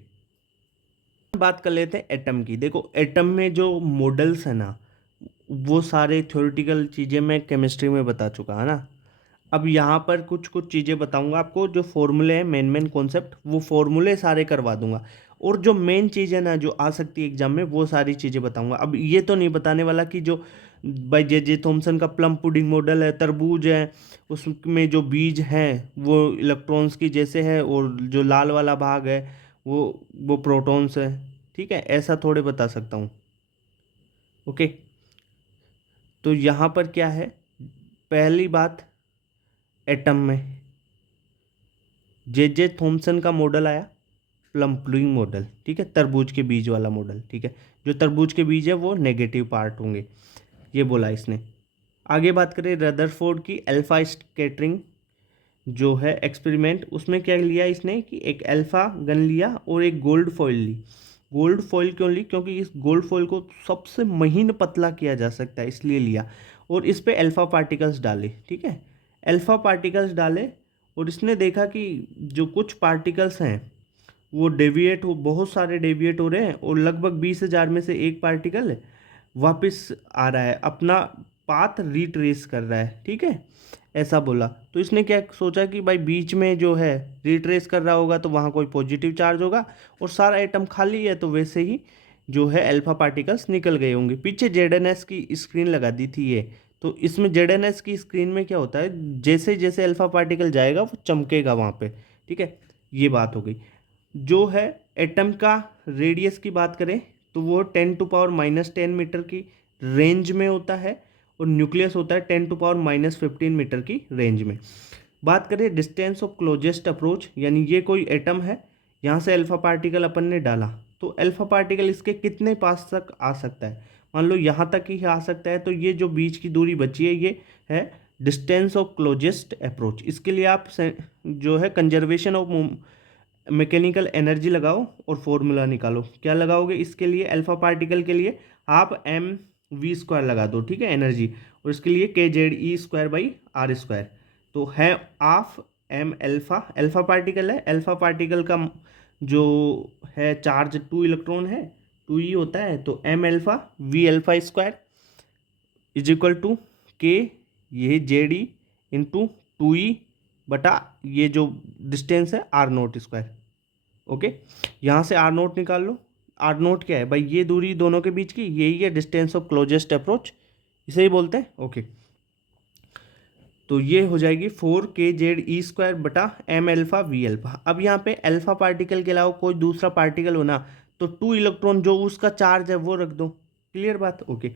बात कर लेते हैं एटम की। देखो एटम में जो मॉडल्स है ना, वो सारे थ्योरेटिकल चीज़ें मैं केमिस्ट्री में बता चुका है ना। अब यहाँ पर कुछ कुछ चीज़ें बताऊंगा आपको, जो फॉर्मूले हैं, मेन मेन कॉन्सेप्ट, वो फॉर्मूले सारे करवा दूंगा। और जो मेन चीज़ है ना जो आ सकती है एग्जाम में, वो सारी चीज़ें बताऊंगा। अब ये तो नहीं बताने वाला कि जो बाई जे थॉमसन का प्लम पुडिंग मॉडल है, तरबूज है, उसमें जो बीज हैं वो इलेक्ट्रॉन्स की जैसे है, और जो लाल वाला भाग है वो प्रोटॉन्स है, ठीक है। ऐसा थोड़े बता सकता हूँ। ओके, तो यहाँ पर क्या है, पहली बात, एटम में जे थॉमसन का मॉडल आया, प्लम पुडिंग मॉडल, ठीक है, तरबूज के बीज वाला मॉडल, ठीक है। जो तरबूज के बीज है वो नेगेटिव पार्ट होंगे, ये बोला इसने। आगे बात करें रदरफोर्ड की अल्फा स्कैटरिंग जो है एक्सपेरिमेंट, उसमें क्या लिया इसने कि एक अल्फा गन लिया और एक गोल्ड फॉइल ली। गोल्ड फॉइल क्यों ली, क्योंकि इस गोल्ड फॉइल को सबसे महीन पतला किया जा सकता है, इसलिए लिया। और इस पे अल्फा पार्टिकल्स डाले, ठीक है। अल्फा पार्टिकल्स डाले और इसने देखा कि जो कुछ पार्टिकल्स हैं वो डेविएट हो, बहुत सारे डेविएट हो रहे हैं, और लगभग 20,000 में से एक पार्टिकल वापस आ रहा है, अपना पाथ रिट्रेस कर रहा है, ठीक है। ऐसा बोला तो इसने क्या सोचा कि भाई बीच में जो है रिट्रेस कर रहा होगा तो वहाँ कोई पॉजिटिव चार्ज होगा, और सारा एटम खाली है तो वैसे ही जो है अल्फा पार्टिकल्स निकल गए होंगे। पीछे जेडएनएस की स्क्रीन लगा दी थी ये, तो इसमें जेडएनएस की स्क्रीन में क्या होता है, जैसे जैसे अल्फा पार्टिकल जाएगा वो चमकेगा वहाँ पे, ठीक है। ये बात हो गई। जो है एटम का रेडियस की बात करें तो वो 10⁻⁻10 मीटर की रेंज में होता है, और न्यूक्लियस होता है 10⁻⁻15 मीटर की रेंज में। बात करें डिस्टेंस ऑफ क्लोजेस्ट अप्रोच, यानी ये कोई एटम है, यहाँ से अल्फा पार्टिकल अपन ने डाला, तो अल्फा पार्टिकल इसके कितने पास तक आ सकता है, मान लो यहाँ तक ही आ सकता है, तो ये जो बीच की दूरी बची है ये है डिस्टेंस ऑफ क्लोजेस्ट अप्रोच। इसके लिए आप जो है कंजर्वेशन ऑफ मैकेनिकल एनर्जी लगाओ और फॉर्मूला निकालो। क्या लगाओगे इसके लिए, अल्फा पार्टिकल के लिए आप एम वी स्क्वायर लगा दो, ठीक है, एनर्जी, और इसके लिए k Z e square by r square, तो है half m alpha. Alpha particle है, अल्फा पार्टिकल का जो है चार्ज 2 इलेक्ट्रॉन है, 2 होता है, तो m alpha v alpha square is equal to k, ये जेड ई इंटू 2 बटा ये जो डिस्टेंस है आर नोट स्क्वायर। ओके, यहाँ से आर नोट निकाल लो। आर नोट क्या है भाई, ये दूरी दोनों के बीच की, यही है डिस्टेंस ऑफ क्लोजेस्ट अप्रोच, इसे ही बोलते हैं। ओके, तो ये हो जाएगी 4 k z e² बटा एम अल्फा वी अल्फा। अब यहाँ पे अल्फा पार्टिकल के अलावा कोई दूसरा पार्टिकल हो ना, तो 2 इलेक्ट्रॉन जो उसका चार्ज है वो रख दो। क्लियर बात। Okay,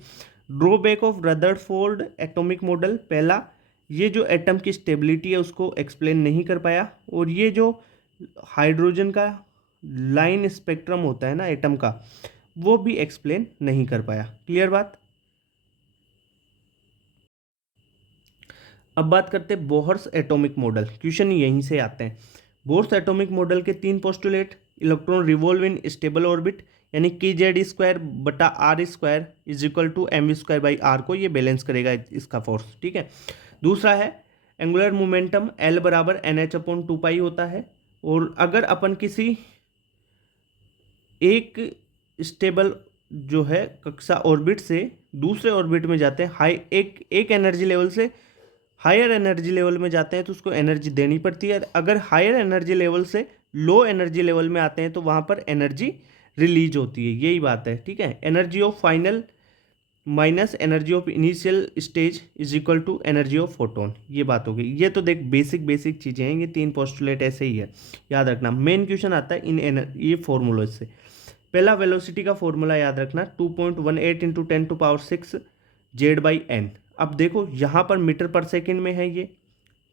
drawback of Rutherford atomic model, पहला ये जो एटम की स्टेबिलिटी है उसको एक्सप्लेन नहीं कर पाया, और ये जो हाइड्रोजन का लाइन स्पेक्ट्रम होता है ना एटम का, वो भी एक्सप्लेन नहीं कर पाया। क्लियर बात। अब बात करते हैं बोहर्स एटॉमिक मॉडल। क्वेश्चन यहीं से आते हैं। बोहर्स एटॉमिक मॉडल के 3 postulate. Electron revolve in stable orbit, यानी कि जेड स्क्वायर बटा r square is equal to m v square by r को ये बैलेंस करेगा इसका फोर्स। ठीक है। दूसरा है एंगुलर मोमेंटम एल बराबर एन एच अपॉन 2 पाई होता है। और अगर अपन किसी एक स्टेबल जो है कक्षा ऑर्बिट से दूसरे ऑर्बिट में जाते हैं, हाई एक एनर्जी लेवल से हायर एनर्जी लेवल में जाते हैं तो उसको एनर्जी देनी पड़ती है। अगर हायर एनर्जी लेवल से लो एनर्जी लेवल में आते हैं तो वहाँ पर एनर्जी रिलीज होती है। यही बात है। ठीक है। Energy of final minus energy of initial stage is equal to energy of photon. ये बात हो गई। ये तो देख बेसिक चीज़ें हैं, ये 3 पोस्टुलेट ऐसे ही है, याद रखना। मेन क्वेश्चन आता है ये फॉर्मूले से। पहला वेलोसिटी का फॉर्मूला याद रखना 2.18 इंटू 10⁶ जेड बाई एन। अब देखो यहाँ पर मीटर पर सेकेंड में है ये।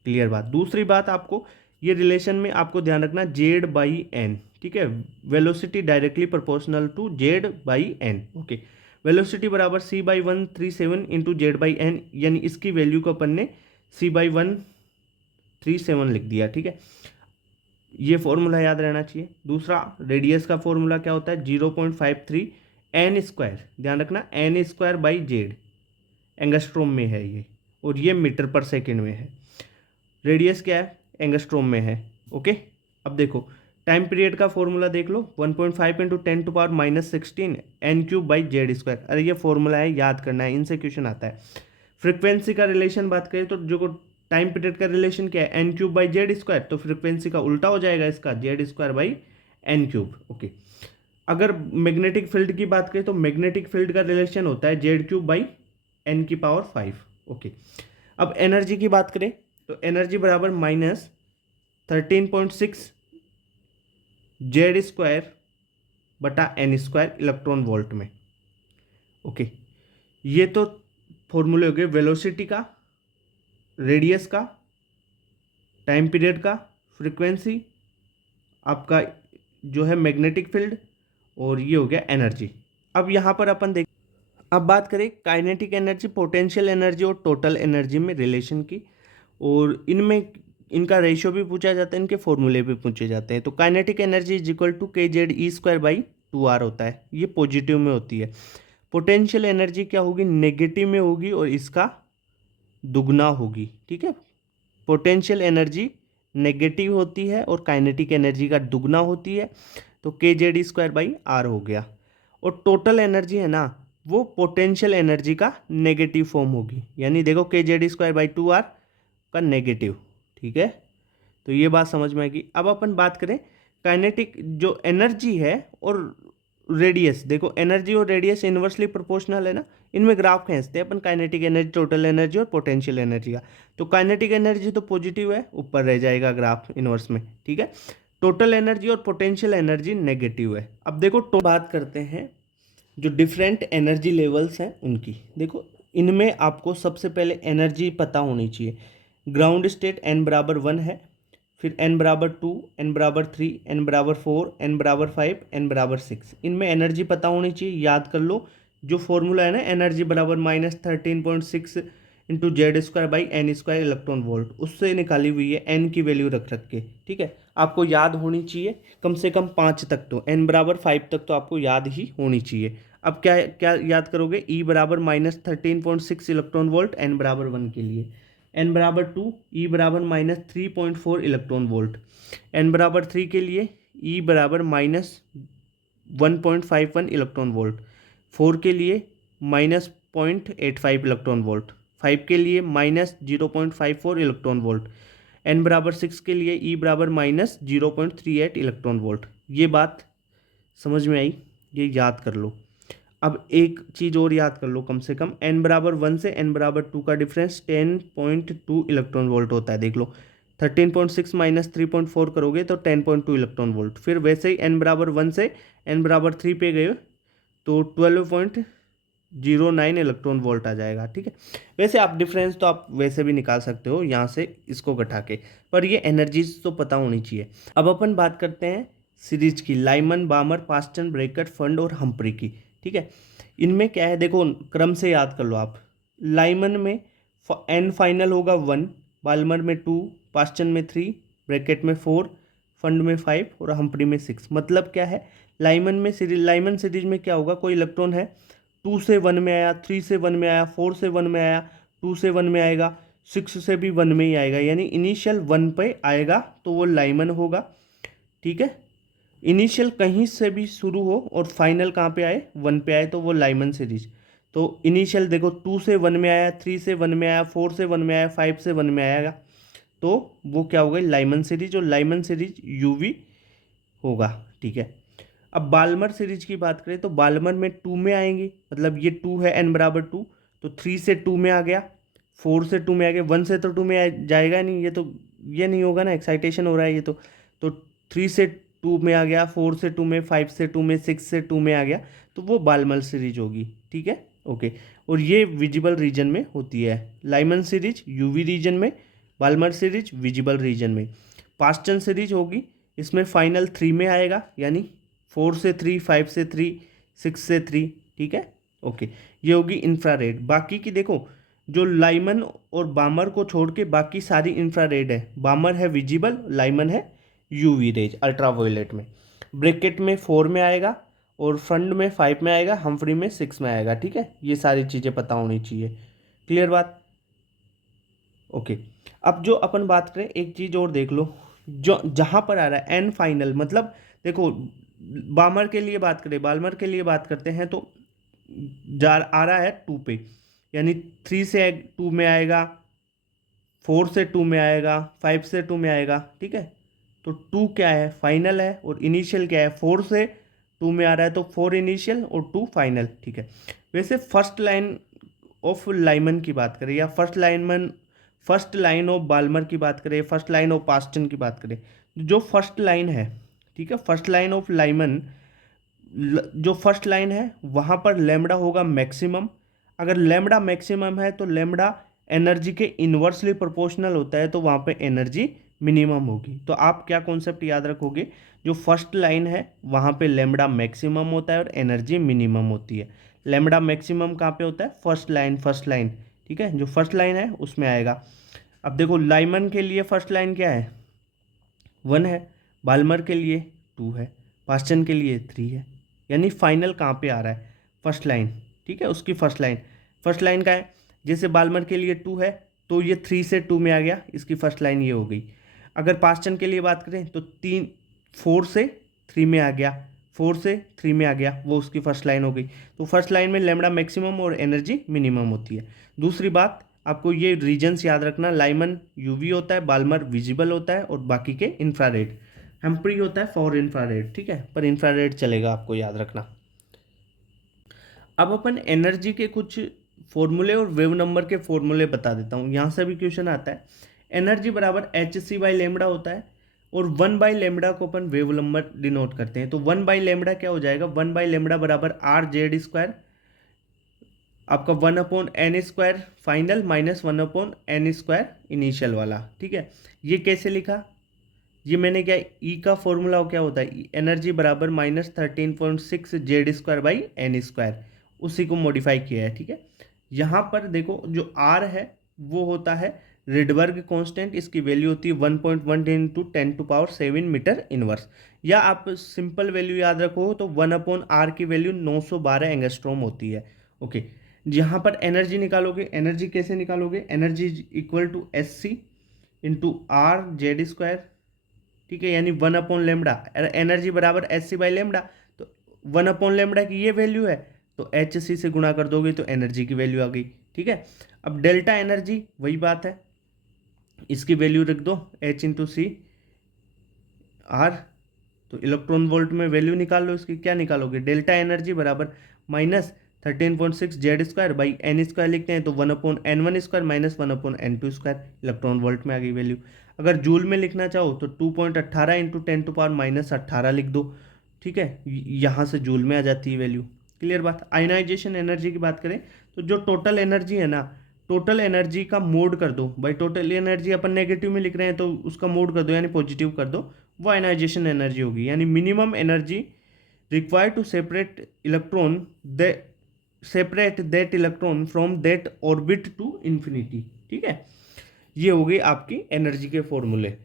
क्लियर बात। दूसरी बात आपको ये रिलेशन में आपको ध्यान रखना जेड बाई एन। ठीक है। Velocity directly proportional to Z by n. Okay. Velocity बराबर c/137 into Z by N, यानी इसकी वैल्यू को अपन ने c/137 लिख दिया। ठीक है। ये फॉर्मूला याद रहना चाहिए। दूसरा रेडियस का फॉर्मूला क्या होता है 0.53 एन स्क्वायर। ध्यान रखना n square by Z, angstrom में है ये, और ये मीटर पर सेकेंड में है। रेडियस क्या है एंगस्ट्रोम में है। ओके। अब देखो टाइम पीरियड का फॉर्मूला देख लो 1.5 into 10⁻⁻16 n cube by Z square. अरे ये फॉर्मूला है, याद करना है, इनसे क्वेश्चन आता है। फ्रिक्वेंसी का रिलेशन बात करें तो जो टाइम पीरियड का रिलेशन क्या है n cube by Z square, तो फ्रिक्वेंसी का उल्टा हो जाएगा इसका Z square by n cube. Okay. अगर मैग्नेटिक फील्ड की बात करें तो मैग्नेटिक फील्ड का रिलेशन होता है जेड क्यूब बाई एन की पावर 5। ओके। अब एनर्जी की बात करें तो एनर्जी बराबर -13.6 जेड स्क्वायर बटा एन स्क्वायर इलेक्ट्रॉन वोल्ट में। ओके। ये तो फॉर्मूले हो गए वेलोसिटी का, रेडियस का, टाइम पीरियड का, फ्रीक्वेंसी, आपका जो है मैग्नेटिक फील्ड, और ये हो गया एनर्जी। अब यहाँ पर अपन देख अब बात करें काइनेटिक एनर्जी, पोटेंशियल एनर्जी और टोटल एनर्जी में रिलेशन की, और इनमें इनका रेशियो भी पूछा जाता है, इनके फॉर्मूले भी पूछे जाते हैं। तो kinetic energy is equal to kZe²/2r होता है, ये पॉजिटिव में होती है। पोटेंशियल एनर्जी क्या होगी नेगेटिव में होगी और इसका दुगना होगी। ठीक है। पोटेंशियल एनर्जी नेगेटिव होती है और काइनेटिक एनर्जी का दुगना होती है, तो kZe²/r हो गया। और टोटल एनर्जी है ना वो पोटेंशियल एनर्जी का नेगेटिव फॉर्म होगी, यानी देखो kZ²/2r का नेगेटिव। ठीक है। तो ये बात समझ में आएगी। अब अपन बात करें काइनेटिक जो एनर्जी है और रेडियस। देखो एनर्जी और रेडियस इन्वर्सली प्रोपोर्शनल है ना, इनमें ग्राफ खींचते हैं अपन काइनेटिक एनर्जी, टोटल एनर्जी और पोटेंशियल एनर्जी का। तो काइनेटिक एनर्जी तो पॉजिटिव है, ऊपर रह जाएगा ग्राफ इन्वर्स में। ठीक है। टोटल एनर्जी और पोटेंशियल एनर्जी नेगेटिव है। अब देखो बात करते हैं जो डिफरेंट एनर्जी लेवल्स हैं उनकी। देखो इनमें आपको सबसे पहले एनर्जी पता होनी चाहिए। ग्राउंड स्टेट n बराबर 1 है, फिर n बराबर 2, n बराबर 3, n बराबर 4, n बराबर 5, n बराबर 6। इनमें एनर्जी पता होनी चाहिए, याद कर लो। जो फॉर्मूला है ना एनर्जी बराबर -13.6 इंटू Z²/n² इलेक्ट्रॉन वोल्ट, उससे निकाली हुई है n की वैल्यू रख के। ठीक है। आपको याद होनी चाहिए कम से कम 5 तक, तो n बराबर 5 तक तो आपको याद ही होनी चाहिए। अब क्या क्या याद करोगे E बराबर -13.6 इलेक्ट्रॉन वोल्ट n बराबर 1 के लिए, n बराबर 2 E बराबर -3.4 इलेक्ट्रॉन वोल्ट, n बराबर 3 के लिए E बराबर -1.51 इलेक्ट्रॉन वोल्ट, 4 के लिए -0.85 इलेक्ट्रॉन वोल्ट, 5 के लिए -0.54 इलेक्ट्रॉन वोल्ट, n बराबर 6 के लिए E बराबर -0.38 इलेक्ट्रॉन वोल्ट। ये बात समझ में आई, ये याद कर लो। अब एक चीज़ और याद कर लो, कम से कम n बराबर 1 से n बराबर 2 का डिफरेंस 10.2 इलेक्ट्रॉन वोल्ट होता है। देख लो 13.6 माइनस 3.4 करोगे तो 10.2 इलेक्ट्रॉन वोल्ट। फिर वैसे ही n बराबर 1 से n बराबर 3 पे गए तो 12.09 इलेक्ट्रॉन वोल्ट आ जाएगा। ठीक है। वैसे आप डिफरेंस तो आप वैसे भी निकाल सकते हो यहाँ से इसको घटा के, पर ये एनर्जीज तो पता होनी चाहिए। अब अपन बात करते हैं सीरीज की, लाइमन, बामर, पास्टन, ब्रैकेट, फंड और हम्प्री की। ठीक है, इनमें क्या है देखो, क्रम से याद कर लो आप। लाइमन में एन फाइनल होगा 1, बाल्मर में 2, पास्टन में 3, ब्रैकेट में 4, फंड में 5 और हम्प्री में 6। मतलब क्या है, लाइमन सीरीज में क्या होगा, कोई इलेक्ट्रॉन है 2 से 1 में आया, 3 से 1 में आया, 4 से 1 में आया, 2 से 1 में आएगा, 6 से भी 1 में ही आएगा, यानी इनिशियल 1 पे आएगा तो वो लाइमन होगा। ठीक है, इनिशियल कहीं से भी शुरू हो और फाइनल कहाँ पे आए, 1 पे आए, तो वो लाइमन सीरीज। तो इनिशियल देखो 2 से 1 में आया, 3 से 1 में आया, 4 से 1 में आया, 5 से 1 में आएगा, तो वो क्या हो गई, लाइमन सीरीज। और लाइमन सीरीज यूवी होगा। ठीक है, अब बाल्मर सीरीज की बात करें तो बाल्मर में 2 में आएंगे, मतलब ये 2 है, n बराबर 2, तो 3 से 2 में आ गया, 4 से 2 में आ गया, 1 से तो 2 में जाएगा नहीं, ये तो ये नहीं होगा ना, एक्साइटेशन हो रहा है ये तो 3 से 2 में आ गया, 4 से 2 में, 5 से 2 में, 6 से 2 में आ गया, तो वो बाल्मर सीरीज होगी। ठीक है, ओके। और ये विजिबल रीजन में होती है, लाइमन सीरीज यूवी रीजन में, बाल्मर सीरीज विजिबल रीजन में। पास्टन सीरीज होगी, इसमें फाइनल 3 में आएगा, यानी 4 से 3, 5 से 3, 6 से 3। ठीक है, ओके। ये होगी इंफ्रारेड। बाकी की देखो, जो लाइमन और बामर को छोड़ के बाकी सारी इंफ्रारेड है। बामर है विजिबल, लाइमन है यूवी रेज अल्ट्रावायलेट में। ब्रैकेट में 4 में आएगा और फंड में 5 में आएगा, हम्फ्री में 6 में आएगा। ठीक है, ये सारी चीज़ें पता होनी चाहिए। क्लियर बात, ओके। अब जो अपन बात करें, एक चीज़ और देख लो, जो जहाँ पर आ रहा है एन फाइनल, मतलब देखो बामर के लिए बात करें, बाल्मर के लिए बात करते हैं, तो जा आ रहा है 2 पे, यानी 3 से 2 में आएगा, 4 से 2 में आएगा, 5 से 2 में आएगा। ठीक है, तो 2 क्या है, फाइनल है, और इनिशियल क्या है, 4 से 2 में आ रहा है, तो 4 इनिशियल और 2 फाइनल। ठीक है, वैसे फर्स्ट लाइन ऑफ लाइमन की बात करें, या फर्स्ट लाइन ऑफ बाल्मर की बात करें, फर्स्ट लाइन ऑफ पास्टन की बात करें, जो फर्स्ट लाइन है, ठीक है, फर्स्ट लाइन ऑफ लाइमन, जो फर्स्ट लाइन है वहाँ पर लेमड़ा होगा मैक्सिमम। अगर लेमड़ा मैक्सिमम है तो लेमड़ा एनर्जी के इन्वर्सली प्रोपोर्शनल होता है, तो वहाँ पे एनर्जी मिनिमम होगी। तो आप क्या कॉन्सेप्ट याद रखोगे, जो फर्स्ट लाइन है वहाँ पे लेमड़ा मैक्सिमम होता है और एनर्जी मिनिमम होती है। लेमड़ा मैक्सिमम कहाँ पे होता है, फर्स्ट लाइन। ठीक है, जो फर्स्ट लाइन है उसमें आएगा। अब देखो लाइमन के लिए फर्स्ट लाइन क्या है, 1 है, बाल्मर के लिए 2 है, पास्टन के लिए 3 है, यानी फाइनल कहाँ पे आ रहा है, फर्स्ट लाइन। ठीक है, उसकी फर्स्ट लाइन का है, जैसे बाल्मर के लिए 2 है तो ये 3 से 2 में आ गया, इसकी फर्स्ट लाइन ये हो गई। अगर पास्टन के लिए बात करें तो 4 से 3 में आ गया, 4 से 3 में आ गया, वो उसकी फर्स्ट लाइन हो गई। तो फर्स्ट लाइन में लेमड़ा मैक्सिमम और एनर्जी मिनिमम होती है। दूसरी बात, आपको ये रीजन्स याद रखना, लाइमन यूवी होता है, बाल्मर विजिबल होता है और बाकी के इंफ्रारेड। हम्प्री होता है फॉर इंफ्रारेड। ठीक है, पर इंफ्रारेड चलेगा, आपको याद रखना। अब अपन एनर्जी के कुछ फॉर्मूले और वेव नंबर के फॉर्मूले बता देता हूँ, यहाँ से भी क्वेश्चन आता है। एनर्जी बराबर एच सी बाई लेमड़ा होता है, और 1 बाई लेमड़ा को अपन वेव नंबर डिनोट करते हैं। तो 1 बाई लेमड़ा क्या हो जाएगा, 1 बाई लेमड़ा बराबर आर जेड स्क्वायर, आपका 1/n² final minus 1/n² initial वाला। ठीक है, ये कैसे लिखा, ये मैंने क्या, ई का फॉर्मूला क्या होता है, एनर्जी बराबर -13.6 जेड² बाई n², उसी को मॉडिफाई किया है। ठीक है, यहाँ पर देखो जो आर है वो होता है रिडबर्ग कांस्टेंट, इसकी वैल्यू होती है 1.1 इंटू 10⁷ मीटर इनवर्स, या आप सिंपल वैल्यू याद रखो तो 1/r की वैल्यू 912 एंगस्ट्रॉम होती है। ओके, यहाँ पर एनर्जी निकालोगे, एनर्जी कैसे निकालोगे, energy equal to SC into R Z. ठीक है, यानी 1/λ, एनर्जी बराबर SC बाई लेमड़ा, तो 1/λ की ये वैल्यू है, तो HC से गुणा कर दोगे तो एनर्जी की वैल्यू आ गई। ठीक है, अब डेल्टा एनर्जी वही बात है, इसकी वैल्यू रख दो H इंटू सी आर, तो इलेक्ट्रॉन वोल्ट में वैल्यू निकाल लो इसकी, क्या निकालोगे, डेल्टा एनर्जी बराबर -13.6 जेड² बाई n² लिखते हैं, तो 1/n1² minus 1/n2² electron volt में आ गई वैल्यू। अगर जूल में लिखना चाहो तो 2.18 इंटू 10⁻−18 लिख दो। ठीक है, यहाँ से जूल में आ जाती है वैल्यू। क्लियर बात। आयनाइजेशन एनर्जी की बात करें तो जो टोटल एनर्जी है ना, टोटल एनर्जी का मोड कर दो भाई, टोटल एनर्जी अपन नेगेटिव में लिख रहे हैं तो उसका मोड कर दो यानी पॉजिटिव कर दो, वो आयनाइजेशन एनर्जी होगी। यानी minimum energy required to separate that electron from that orbit to infinity. ठीक है, ये हो गई आपकी एनर्जी के फॉर्मूले।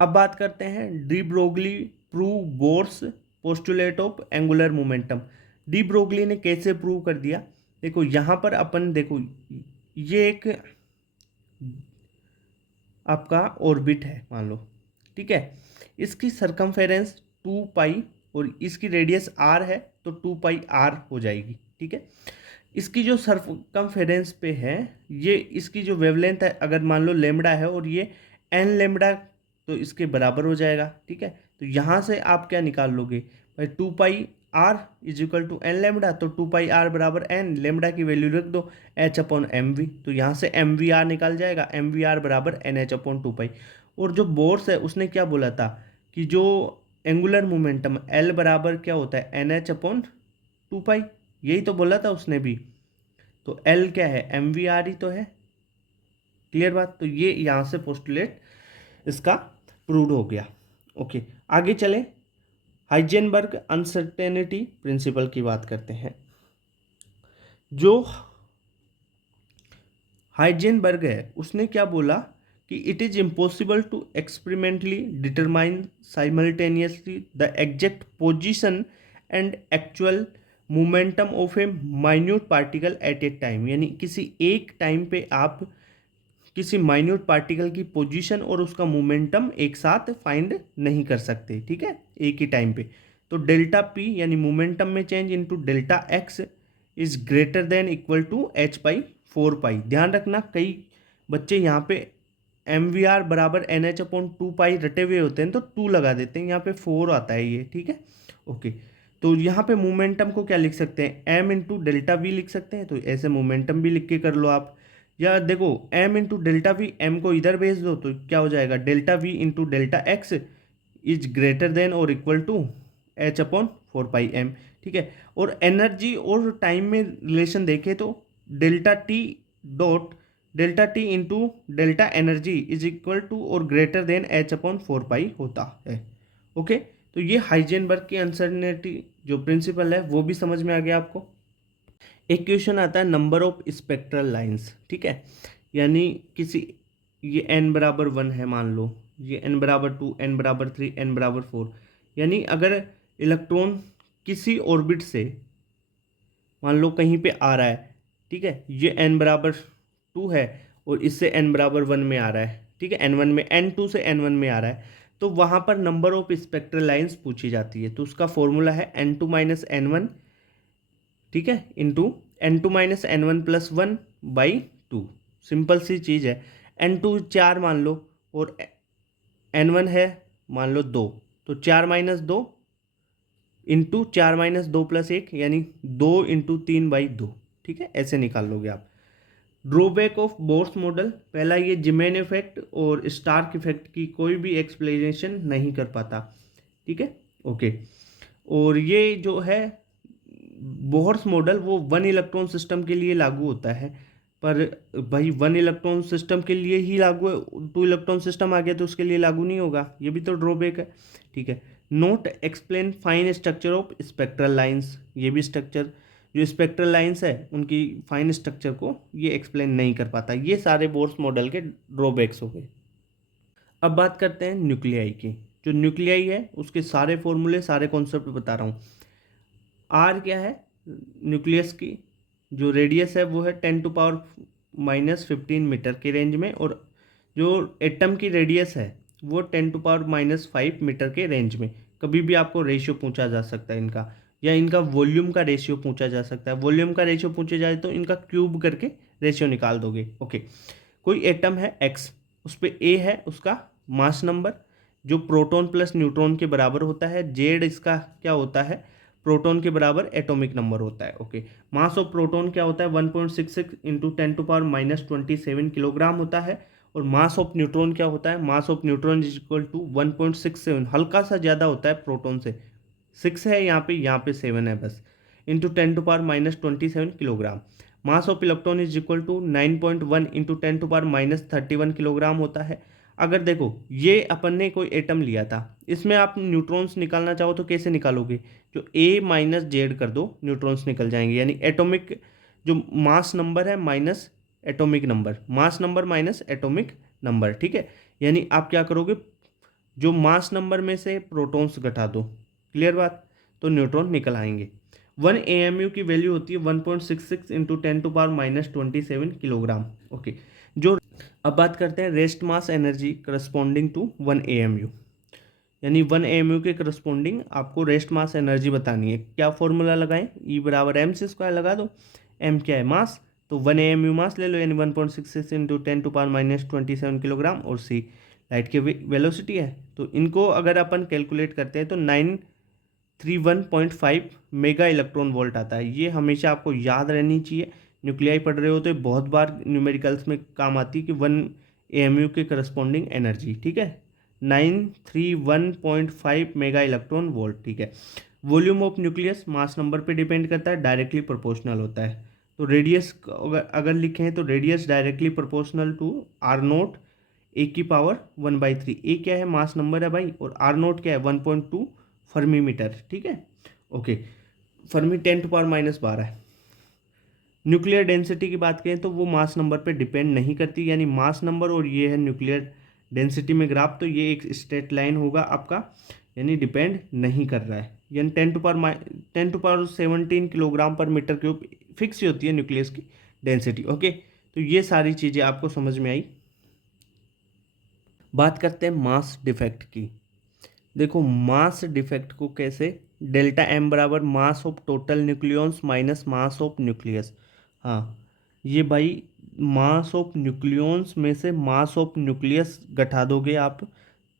अब बात करते हैं de Broglie prove Bohr's postulate of angular momentum. De Broglie ने कैसे प्रूव कर दिया? देखो यहाँ पर अपन देखो, ये एक आपका ऑर्बिट है मान लो, ठीक है, इसकी सरकमफेरेंस 2 पाई और इसकी रेडियस r है तो 2 पाई r हो जाएगी। ठीक है, इसकी जो सरकमफेरेंस पे है, ये इसकी जो वेवलेंथ है अगर मान लो लेमडा है और ये n लेमडा, तो इसके बराबर हो जाएगा। ठीक है, तो यहाँ से आप क्या निकाल लोगे भाई, 2 pi r is equal to n lambda, तो 2 पाई r बराबर n, लेमडा की वैल्यू रख दो h/mv, तो यहाँ से mvr निकाल जाएगा, mvr बराबर nh/2 पाई। और जो बोर्स है उसने क्या बोला था कि जो एंगुलर मोमेंटम L बराबर क्या होता है nh/2 पाई, यही तो बोला था उसने भी। तो L क्या है, mvr ही तो है। क्लियर बात? तो ये यहाँ से पोस्टुलेट इसका प्रूव हो गया। ओके, आगे चले, हाइजेनबर्ग अनसर्टेनिटी प्रिंसिपल की बात करते हैं। जो हाइजेनबर्ग है उसने क्या बोला कि it is impossible to experimentally determine simultaneously the exact position and actual momentum of a minute particle at a time. यानी किसी एक टाइम पे आप किसी माइन्यूट पार्टिकल की पोजीशन और उसका मोमेंटम एक साथ फाइंड नहीं कर सकते। ठीक है, एक ही टाइम पे। तो डेल्टा पी यानी मोमेंटम में change into delta x is greater than equal to h/4 pi. ध्यान रखना, कई बच्चे यहाँ पे एम वी आर बराबर nh/2 पाई रटे हुए होते हैं तो 2 लगा देते हैं, यहाँ पे 4 आता है ये। ठीक है, ओके, तो यहाँ पे मोमेंटम को क्या लिख सकते हैं, m इंटू डेल्टा वी लिख सकते हैं, तो ऐसे मोमेंटम भी लिख के कर लो आप। या देखो m into delta V, m को इधर भेज दो तो क्या हो जाएगा, delta V into delta x is greater than और equal to h/4 pi m। ठीक है, और एनर्जी और टाइम में रिलेशन देखें तो delta t into delta energy is equal to और ग्रेटर देन h/4 पाई होता है। ओके, तो ये हाइजेनबर्ग की अनसर्टेनिटी जो प्रिंसिपल है वो भी समझ में आ गया आपको। एक क्वेश्चन आता है नंबर ऑफ स्पेक्ट्रल लाइंस। ठीक है, यानी किसी, ये n बराबर 1 है मान लो, ये n बराबर 2, n बराबर 3, n बराबर 4, यानी अगर इलेक्ट्रॉन किसी ऑर्बिट से मान लो कहीं पे आ रहा है, ठीक है, ये n बराबर 2 है और इससे n बराबर 1 में आ रहा है, ठीक है, n1 में, n2 से n1 में आ रहा है, तो वहाँ पर नंबर ऑफ स्पेक्ट्रल लाइंस पूछी जाती है। तो उसका फॉर्मूला है n2 माइनस n1, ठीक है, into n2 minus n1+1/2। Simple सी चीज़ है, n2 4 मान लो और n1 है मान लो 2, तो 4 - 2 इंटू 4 - 2 + 1 यानी 2 × 3/2। ठीक है, ऐसे निकाल लोगे आप। ड्रॉबैक ऑफ बोर्स मॉडल, पहला ये जिमेन इफेक्ट और स्टार्क इफेक्ट की कोई भी एक्सप्लेनेशन नहीं कर पाता। ठीक है, ओके, और ये जो है बोहर्स मॉडल वो 1 इलेक्ट्रॉन सिस्टम के लिए लागू होता है, पर भाई 1 इलेक्ट्रॉन सिस्टम के लिए ही लागू है, 2 इलेक्ट्रॉन सिस्टम आ गया तो उसके लिए लागू नहीं होगा, ये भी तो ड्रॉबैक है। ठीक है, note explain fine structure of spectral lines, ये भी स्ट्रक्चर जो स्पेक्ट्रल लाइंस है उनकी फाइन स्ट्रक्चर को ये एक्सप्लेन नहीं कर पाता। ये सारे बोर्स मॉडल के ड्रॉबैक्स हो गए। अब बात करते हैं न्यूक्लियाई की। जो न्यूक्लियाई है उसके सारे फॉर्मूले, सारे कॉन्सेप्ट बता रहा हूँ। आर क्या है, न्यूक्लियस की जो रेडियस है वो है 10⁻⁻15 मीटर के रेंज में, और जो एटम की रेडियस है वो 10⁻⁻5 मीटर के रेंज में। कभी भी आपको रेशियो पूछा जा सकता है इनका, या इनका वॉल्यूम का रेशियो पूछा जा सकता है। वॉल्यूम का रेशियो पूछे जाए तो इनका क्यूब करके रेशियो निकाल दोगे। ओके, कोई एटम है एक्स, उस पर ए है उसका मास नंबर जो प्रोटॉन प्लस न्यूट्रॉन के बराबर होता है, जेड इसका क्या होता है, प्रोटॉन के बराबर एटॉमिक नंबर होता है। ओके, मास ऑफ प्रोटॉन क्या होता है, 1.66 इंटू 10⁻⁻27 किलोग्राम होता है, और मास ऑफ न्यूट्रॉन क्या होता है, mass of neutron is equal to 1.67, हल्का सा ज़्यादा होता है प्रोटॉन से, 6 है यहाँ पे 7 है बस, into 10⁻⁻27 kilogram. Mass of electron is equal to 9.1 into 10⁻31 kilogram होता है। अगर देखो ये अपन ने कोई एटम लिया था, इसमें आप न्यूट्रॉन्स निकालना चाहो तो कैसे निकालोगे, जो ए माइनस जेड कर दो न्यूट्रॉन्स निकल जाएंगे, यानी एटॉमिक जो मास नंबर है minus atomic number, mass number minus atomic number, ठीक है। यानी आप क्या करोगे, जो मास नंबर में से प्रोटॉन्स घटा दो, क्लियर बात, तो न्यूट्रॉन निकल आएंगे। 1 AMU की वैल्यू होती है 1.66 इंटू 10⁻27 किलोग्राम। ओके, जो अब बात करते हैं rest mass energy corresponding to 1 AMU, यानी 1 AMU के करस्पॉन्डिंग आपको रेस्ट मास एनर्जी बतानी है। क्या फॉर्मूला लगाएं, ई बराबर एम सी स्क्वायर लगा दो। एम क्या है, मास, तो 1 AMU मास ले लो, यानी 1.66 इंटू 10⁻27 किलोग्राम, और सी लाइट की वेलोसिटी है। तो इनको अगर अपन कैलकुलेट करते हैं तो 931.5 मेगा इलेक्ट्रॉन वोल्ट आता है। ये हमेशा आपको याद रहनी चाहिए, न्यूक्लियाई पढ़ रहे हो तो बहुत बार न्यूमेरिकल्स में काम आती है कि 1 AMU के करस्पॉन्डिंग एनर्जी, ठीक है, 931.5 मेगा इलेक्ट्रॉन वोल्ट, ठीक है। Volume of nucleus mass number पे डिपेंड करता है, डायरेक्टली प्रोपोर्शनल होता है। तो रेडियस अगर लिखें तो radius directly proportional to R naught A की पावर 1/3। ए क्या है, मास नंबर है भाई, और आर नोट क्या है, 1.2 फर्मी मीटर, ठीक है। ओके, फर्मी 10⁻12 है। न्यूक्लियर डेंसिटी की बात करें तो वो मास नंबर पे डिपेंड नहीं करती, यानी मास नंबर और ये है न्यूक्लियर डेंसिटी में ग्राफ, तो ये एक स्ट्रेट लाइन होगा आपका, यानी डिपेंड नहीं कर रहा है। यानी 10⁻17 किलोग्राम पर मीटर क्यूब फिक्स ही होती है न्यूक्लियस की डेंसिटी। ओके, तो ये सारी चीज़ें आपको समझ में आई। बात करते हैं मास डिफेक्ट की। देखो मास डिफेक्ट को कैसे, डेल्टा एम बराबर mass of total nucleons minus mass of nucleus. हाँ, ये भाई मास ऑफ न्यूक्लियॉन्स में से मास ऑफ न्यूक्लियस घटा दोगे आप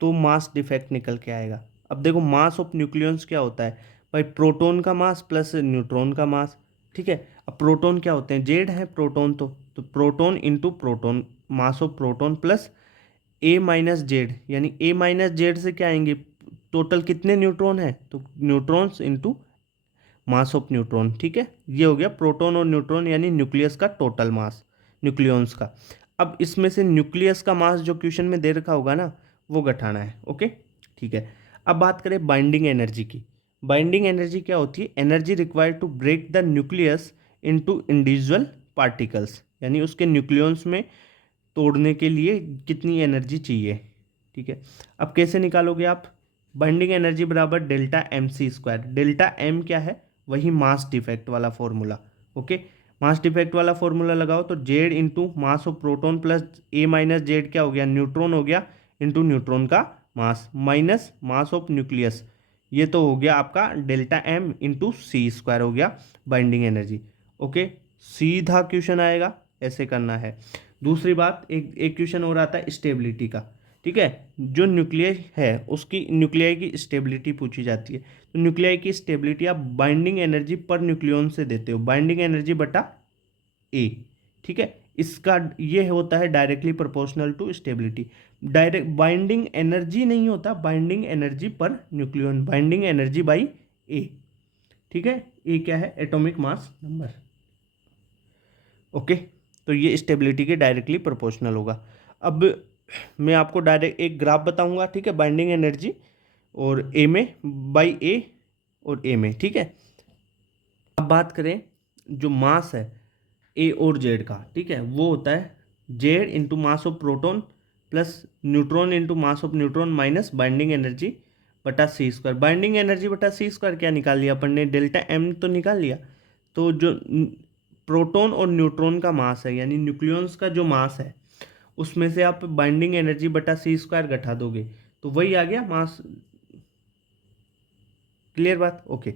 तो मास डिफेक्ट निकल के आएगा। अब देखो मास ऑफ न्यूक्लियॉन्स क्या होता है भाई, प्रोटॉन का मास प्लस न्यूट्रॉन का मास, ठीक है। अब प्रोटॉन क्या होते हैं, जेड है प्रोटॉन, तो proton into proton, mass of proton plus A minus Z, यानी ए माइनस जेड से क्या आएंगे, टोटल कितने न्यूट्रॉन है, तो neutrons into mass of neutron, ठीक है। ये हो गया प्रोटॉन और न्यूट्रॉन, यानी न्यूक्लियस का टोटल मास, न्यूक्लियॉन्स का। अब इसमें से न्यूक्लियस का मास जो क्वेश्चन में दे रखा होगा ना, वो घटाना है। ओके, ठीक है। अब बात करें बाइंडिंग एनर्जी की। बाइंडिंग एनर्जी क्या होती है, energy required to break the nucleus into individual particles, यानी उसके न्यूक्लियॉन्स में तोड़ने के लिए कितनी एनर्जी चाहिए, ठीक है। अब कैसे निकालोगे आप, बाइंडिंग एनर्जी बराबर delta m c square. Delta m क्या है, वही मास डिफेक्ट वाला फॉर्मूला। ओके, मास डिफेक्ट वाला फॉर्मूला लगाओ तो Z into mass of proton plus A minus Z क्या हो गया, न्यूट्रॉन हो गया, इंटू न्यूट्रॉन का mass minus mass of nucleus, ये तो हो गया आपका delta m into c square हो गया बाइंडिंग एनर्जी। ओके, सीधा क्वेश्चन आएगा, ऐसे करना है। दूसरी बात, एक क्वेश्चन और आता है स्टेबिलिटी का, ठीक है। जो न्यूक्लियस है उसकी न्यूक्लियाई की स्टेबिलिटी पूछी जाती है, तो न्यूक्लियाई की स्टेबिलिटी आप बाइंडिंग एनर्जी पर न्यूक्लियॉन से देते हो, बाइंडिंग एनर्जी बटा ए, ठीक है। इसका ये होता है directly proportional to stability. Direct binding energy नहीं होता, binding energy per nucleon, binding energy by A, ठीक है। ए क्या है, एटॉमिक मास नंबर। ओके, तो ये स्टेबिलिटी के डायरेक्टली प्रोपोर्शनल होगा। अब मैं आपको डायरेक्ट एक ग्राफ बताऊंगा, ठीक है, बाइंडिंग एनर्जी और ए में बाई ए और ए में, ठीक है। अब बात करें जो मास है ए और जेड का, ठीक है, वो होता है Z into mass of proton plus neutron into mass of neutron minus binding energy बटा सी स्क्वायर। बाइंडिंग एनर्जी बटा सी स्क्वायर क्या निकाल लिया अपन ने, डेल्टा एम तो निकाल लिया। तो जो प्रोटॉन और न्यूट्रॉन का मास है, यानी न्यूक्लियॉन्स का जो मास है, उसमें से आप बाइंडिंग एनर्जी बटा सी स्क्वायर घटा दोगे तो वही आ गया मास, क्लियर बात। ओके,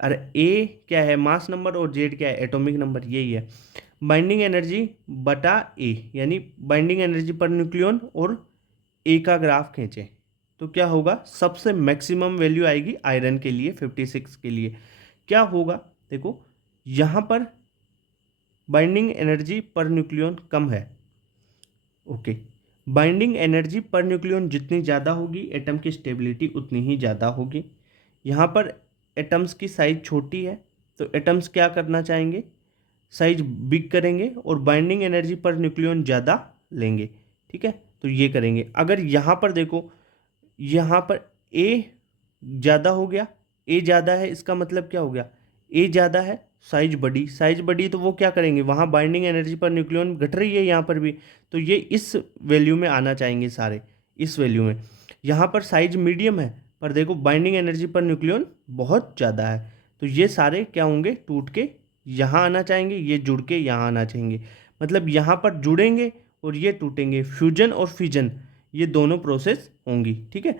अरे ए क्या है, मास नंबर, और जेड क्या है, एटॉमिक नंबर, यही है। बाइंडिंग एनर्जी बटा ए, यानी बाइंडिंग एनर्जी पर न्यूक्लियन और ए का ग्राफ खींचे तो क्या होगा, सबसे मैक्सिमम वैल्यू आएगी आयरन के लिए 56 के लिए। क्या होगा देखो, यहाँ पर बाइंडिंग एनर्जी पर न्यूक्लियन कम है। Okay, binding energy per nucleon जितनी ज़्यादा होगी एटम की स्टेबिलिटी उतनी ही ज़्यादा होगी। यहाँ पर एटम्स की साइज छोटी है तो एटम्स क्या करना चाहेंगे, साइज बिग करेंगे और बाइंडिंग एनर्जी पर न्यूक्लियन ज़्यादा लेंगे। ठीक है, तो ये करेंगे। अगर यहाँ पर देखो, यहाँ पर ए ज़्यादा हो गया, ए ज़्यादा है, इसका मतलब क्या हो गया, ए ज़्यादा है, साइज बड़ी तो वो क्या करेंगे, वहाँ बाइंडिंग एनर्जी पर न्यूक्लियन घट रही है यहाँ पर भी, तो ये इस वैल्यू में आना चाहेंगे सारे, इस वैल्यू में। यहाँ पर साइज मीडियम है पर देखो बाइंडिंग एनर्जी पर न्यूक्लियन बहुत ज़्यादा है, तो ये सारे क्या होंगे, टूट के यहाँ आना चाहेंगे, ये जुड़ के यहाँ आना चाहेंगे। मतलब यहाँ पर जुड़ेंगे और ये टूटेंगे, फ्यूजन और फिजन ये दोनों प्रोसेस होंगी। ठीक है,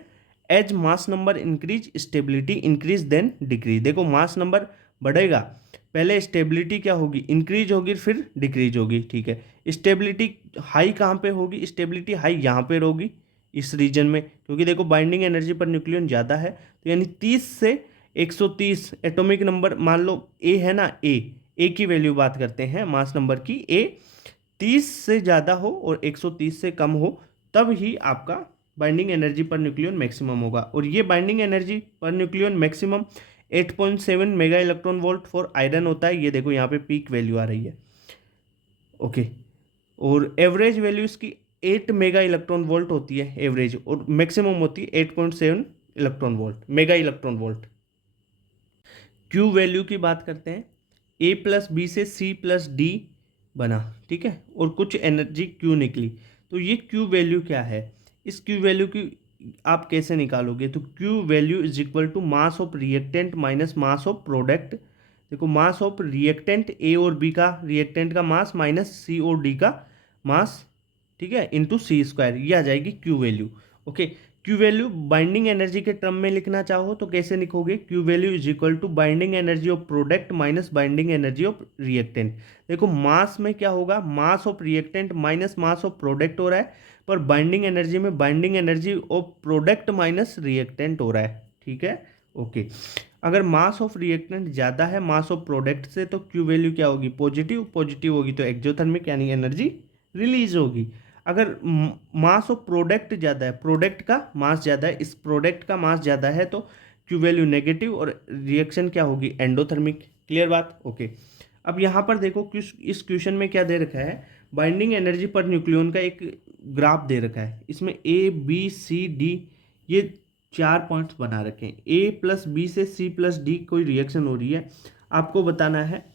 as mass number increase stability increase then decrease. देखो मास नंबर बढ़ेगा, पहले स्टेबिलिटी क्या होगी, इंक्रीज होगी, फिर डिक्रीज होगी। ठीक है, स्टेबिलिटी हाई कहाँ पे होगी, स्टेबिलिटी हाई यहाँ पे होगी इस रीजन में, क्योंकि देखो बाइंडिंग एनर्जी पर न्यूक्लियन ज़्यादा है, तो यानी 30 से 130 एटॉमिक नंबर, मान लो ए है ना, ए की वैल्यू बात करते हैं मास नंबर की, ए 30 से ज़्यादा हो और 130 से कम हो, तब ही आपका binding energy per nucleon maximum होगा। और ये binding energy per nucleon maximum 8.7 mega electron volt for iron होता है। ये देखो यहाँ पे पीक वैल्यू आ रही है। ओके, और एवरेज वैल्यू इसकी 8 मेगा इलेक्ट्रॉन वोल्ट होती है एवरेज, और मैक्सिमम होती है 8.7 electron volt, mega electron volt. Q value की बात करते हैं, ए प्लस बी से सी प्लस डी बना। ठीक है, और कुछ एनर्जी क्यू निकली, तो ये क्यू वैल्यू क्या है, इस क्यू वैल्यू की आप कैसे निकालोगे, तो Q value is equal to mass of reactant minus mass of product. देखो मास ऑफ रिएक्टेंट ए और बी का, रिएक्टेंट का मास माइनस सी और डी का मास, ठीक है, इंटू सी स्क्वायर, ये आ जाएगी Q value. Okay, Q value binding energy के टर्म में लिखना चाहो तो कैसे लिखोगे, Q value is equal to binding energy of product minus binding energy of reactant. देखो मास में क्या होगा, mass of reactant minus mass of product हो रहा है, पर बाइंडिंग एनर्जी में binding energy of product minus reactant हो रहा है। ठीक है, ओके। अगर मास ऑफ रिएक्टेंट ज़्यादा है मास ऑफ प्रोडक्ट से, तो क्यू वैल्यू क्या होगी, पॉजिटिव, पॉजिटिव होगी तो एक्जोथर्मिक यानी एनर्जी रिलीज होगी। अगर मास ऑफ प्रोडक्ट ज़्यादा है, प्रोडक्ट का मास ज़्यादा है, इस प्रोडक्ट का मास ज़्यादा है, तो क्यू वैल्यू नेगेटिव और रिएक्शन क्या होगी, एंडोथर्मिक। क्लियर बात, ओके। अब यहाँ पर देखो इस क्वेश्चन में क्या दे रखा है, बाइंडिंग एनर्जी पर न्यूक्लियन का एक ग्राफ दे रखा है, इसमें ए बी सी डी ये 4 पॉइंट्स बना रखे हैं। ए प्लस बी से सी प्लस डी कोई रिएक्शन हो रही है, आपको बताना है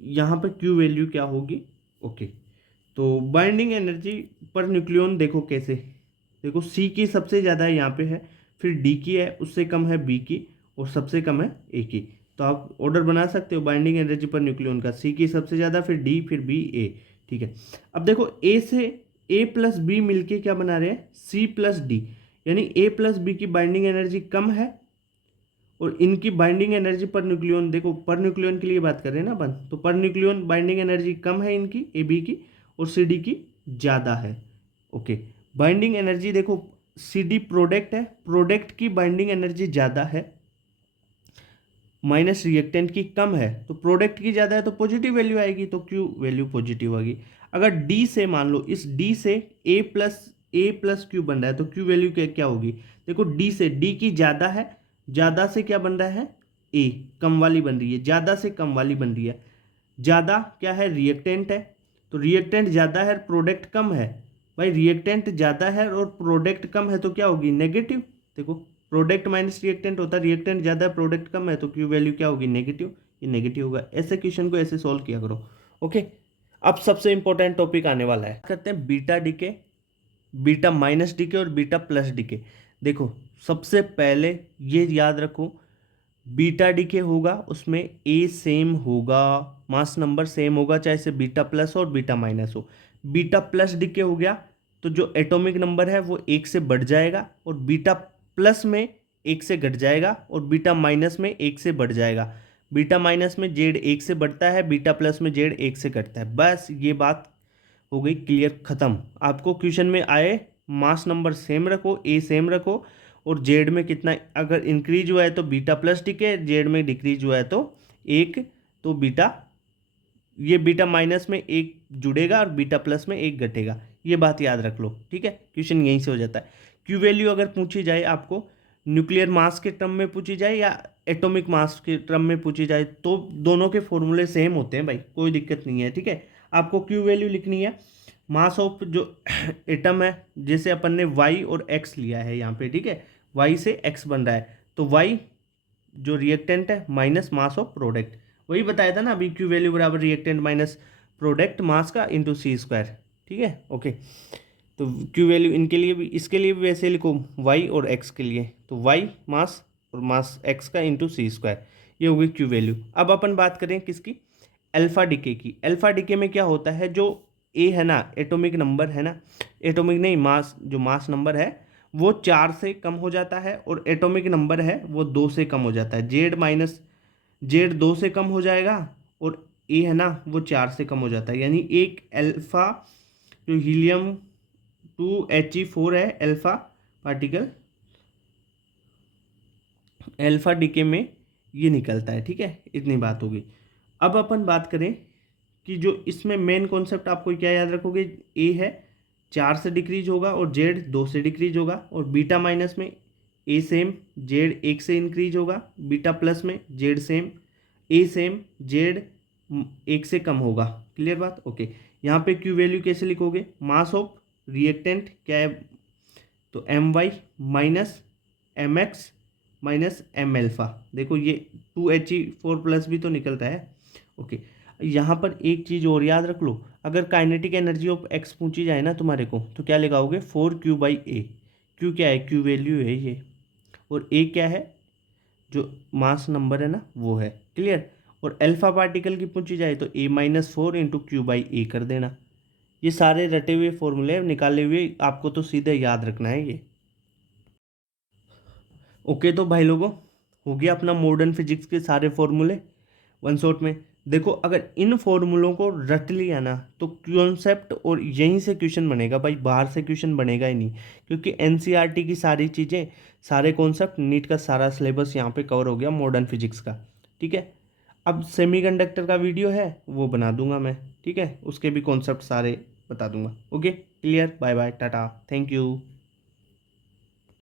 यहाँ पर क्यू वैल्यू क्या होगी। ओके, तो बाइंडिंग एनर्जी पर न्यूक्लियन देखो कैसे, देखो सी की सबसे ज़्यादा यहाँ पे है, फिर डी की है, उससे कम है बी की, और सबसे कम है ए की। तो आप ऑर्डर बना सकते हो बाइंडिंग एनर्जी पर न्यूक्लियन का, सी की सबसे ज़्यादा, फिर डी, फिर बी, ए। ठीक है, अब देखो ए से ए प्लस बी मिलके क्या बना रहे हैं, सी प्लस डी, यानी ए प्लस बी की बाइंडिंग एनर्जी कम है और इनकी बाइंडिंग एनर्जी पर न्यूक्लियन, देखो पर न्यूक्लियन के लिए बात कर रहे हैं ना अपन, तो पर न्यूक्लियन बाइंडिंग एनर्जी कम है इनकी, ए बी की, और सी डी की ज़्यादा है। ओके, बाइंडिंग एनर्जी देखो सी डी प्रोडक्ट है, प्रोडक्ट की बाइंडिंग एनर्जी ज़्यादा है माइनस रिएक्टेंट की कम है, तो प्रोडक्ट की ज़्यादा है तो पॉजिटिव वैल्यू आएगी, तो क्यू वैल्यू पॉजिटिव होगी। अगर डी से मान लो, इस डी से ए प्लस क्यू बन रहा है, तो क्यू वैल्यू क्या होगी, देखो डी से, डी की ज़्यादा है, ज़्यादा से क्या बन रहा है, ए कम वाली बन रही है, ज़्यादा से कम वाली बन रही है। ज़्यादा क्या है, रिएक्टेंट है, तो रिएक्टेंट ज़्यादा है, प्रोडक्ट कम है। भाई रिएक्टेंट ज़्यादा है और प्रोडक्ट कम है तो क्या होगी, नेगेटिव। देखो प्रोडक्ट माइनस रिएक्टेंट होता है, रिएक्टेंट ज़्यादा है, प्रोडक्ट कम है, तो क्यू वैल्यू क्या होगी, नेगेटिव। ये नेगेटिव होगा। ऐसे क्वेश्चन को ऐसे सॉल्व किया करो। ओके, अब सबसे इंपॉर्टेंट टॉपिक आने वाला है, करते हैं beta decay, beta minus decay और बीटा प्लस डीके। देखो सबसे पहले ये याद रखो, बीटा डीके होगा उसमें ए सेम होगा, मास नंबर सेम होगा, चाहे से बीटा प्लस और बीटा माइनस हो। बीटा प्लस डीके हो गया तो जो एटॉमिक नंबर है वो 1 से बढ़ जाएगा, और बीटा प्लस में 1 से घट जाएगा, और बीटा माइनस में 1 से बढ़ जाएगा। बीटा माइनस में जेड 1 से बढ़ता है, बीटा प्लस में जेड 1 से घटता है। बस ये बात हो गई क्लियर, ख़त्म। आपको क्वेश्चन में आए मास नंबर सेम रखो, ए सेम रखो, और जेड में कितना अगर इंक्रीज हुआ है तो बीटा प्लस डीके, जेड में डिक्रीज हुआ है तो 1, तो बीटा, ये बीटा माइनस में 1 जुड़ेगा और बीटा प्लस में 1 घटेगा। ये बात याद रख लो, ठीक है। क्वेश्चन यहीं से हो जाता है। क्यू वैल्यू अगर पूछी जाए आपको न्यूक्लियर मास के टर्म में पूछी जाए या एटॉमिक मास के टर्म में पूछी जाए तो दोनों के फॉर्मूले सेम होते हैं भाई, कोई दिक्कत नहीं है, ठीक है। आपको क्यू वैल्यू लिखनी है, मास ऑफ जो एटम है, जैसे अपन ने वाई और एक्स लिया है यहाँ पे, ठीक है, वाई से एक्स बन रहा है, तो वाई जो रिएक्टेंट है माइनस मास ऑफ प्रोडक्ट, वही बताया था ना अभी, क्यू वैल्यू बराबर रिएक्टेंट माइनस प्रोडक्ट मास का इंटू सी स्क्वायर, ठीक है, ओके। तो क्यू वैल्यू इनके लिए भी, इसके लिए भी वैसे लिखो, वाई और एक्स के लिए, तो वाई मास और मास एक्स का इंटू सी स्क्वायर, ये होगी क्यू वैल्यू। अब अपन बात करें किसकी, अल्फा डिके की। अल्फा डिके में क्या होता है, जो ए है ना, एटॉमिक नंबर है ना, एटॉमिक नहीं, मास, जो मास नंबर है वो 4 से कम हो जाता है, और एटॉमिक नंबर है वो 2 से कम हो जाता है। जेड 2 से कम हो जाएगा, और ए है ना वो 4 से कम हो जाता है, यानी एक अल्फा जो हीलियम 2He4 है, अल्फा पार्टिकल अल्फा डीके में ये निकलता है, ठीक है, इतनी बात होगी। अब अपन बात करें कि जो इसमें मेन कॉन्सेप्ट आपको क्या याद रखोगे, ए है 4 से डिक्रीज होगा और जेड 2 से डिक्रीज होगा, और बीटा माइनस में ए सेम जेड 1 से इंक्रीज होगा, बीटा प्लस में जेड सेम ए सेम जेड 1 से कम होगा। क्लियर बात, ओके। यहाँ पे क्यू वैल्यू कैसे लिखोगे, मास ऑफ रिएक्टेंट क्या है, तो M Y minus M X minus M alpha, देखो ये 2He4 प्लस भी तो निकलता है, ओके। यहाँ पर एक चीज़ और याद रख लो, अगर काइनेटिक एनर्जी ऑफ एक्स पूछी जाए ना तुम्हारे को, तो क्या लगाओगे 4Q/A। क्यू क्या है, क्यू वैल्यू है ये, और ए क्या है, जो मास नंबर है ना वो है। क्लियर, और अल्फा पार्टिकल की पूछी जाए तो A-4 × Q/A कर देना। ये सारे रटे हुए फॉर्मूले निकाले हुए आपको तो सीधे याद रखना है ये। ओके, तो भाई लोगों, हो गया अपना मॉडर्न फिजिक्स के सारे फॉर्मूले वन शॉट में। देखो अगर इन फॉर्मूलों को रट लिया ना तो कॉन्सेप्ट और यहीं से क्वेश्चन बनेगा भाई, बाहर से क्वेश्चन बनेगा ही नहीं, क्योंकि एनसीईआरटी की सारी चीज़ें, सारे कॉन्सेप्ट, नीट का सारा सिलेबस यहाँ पे कवर हो गया मॉडर्न फिजिक्स का, ठीक है। अब सेमीकंडक्टर का वीडियो है वो बना दूंगा मैं, ठीक है, उसके भी कॉन्सेप्ट सारे बता दूंगा। Okay, clear, bye bye, tata, thank you.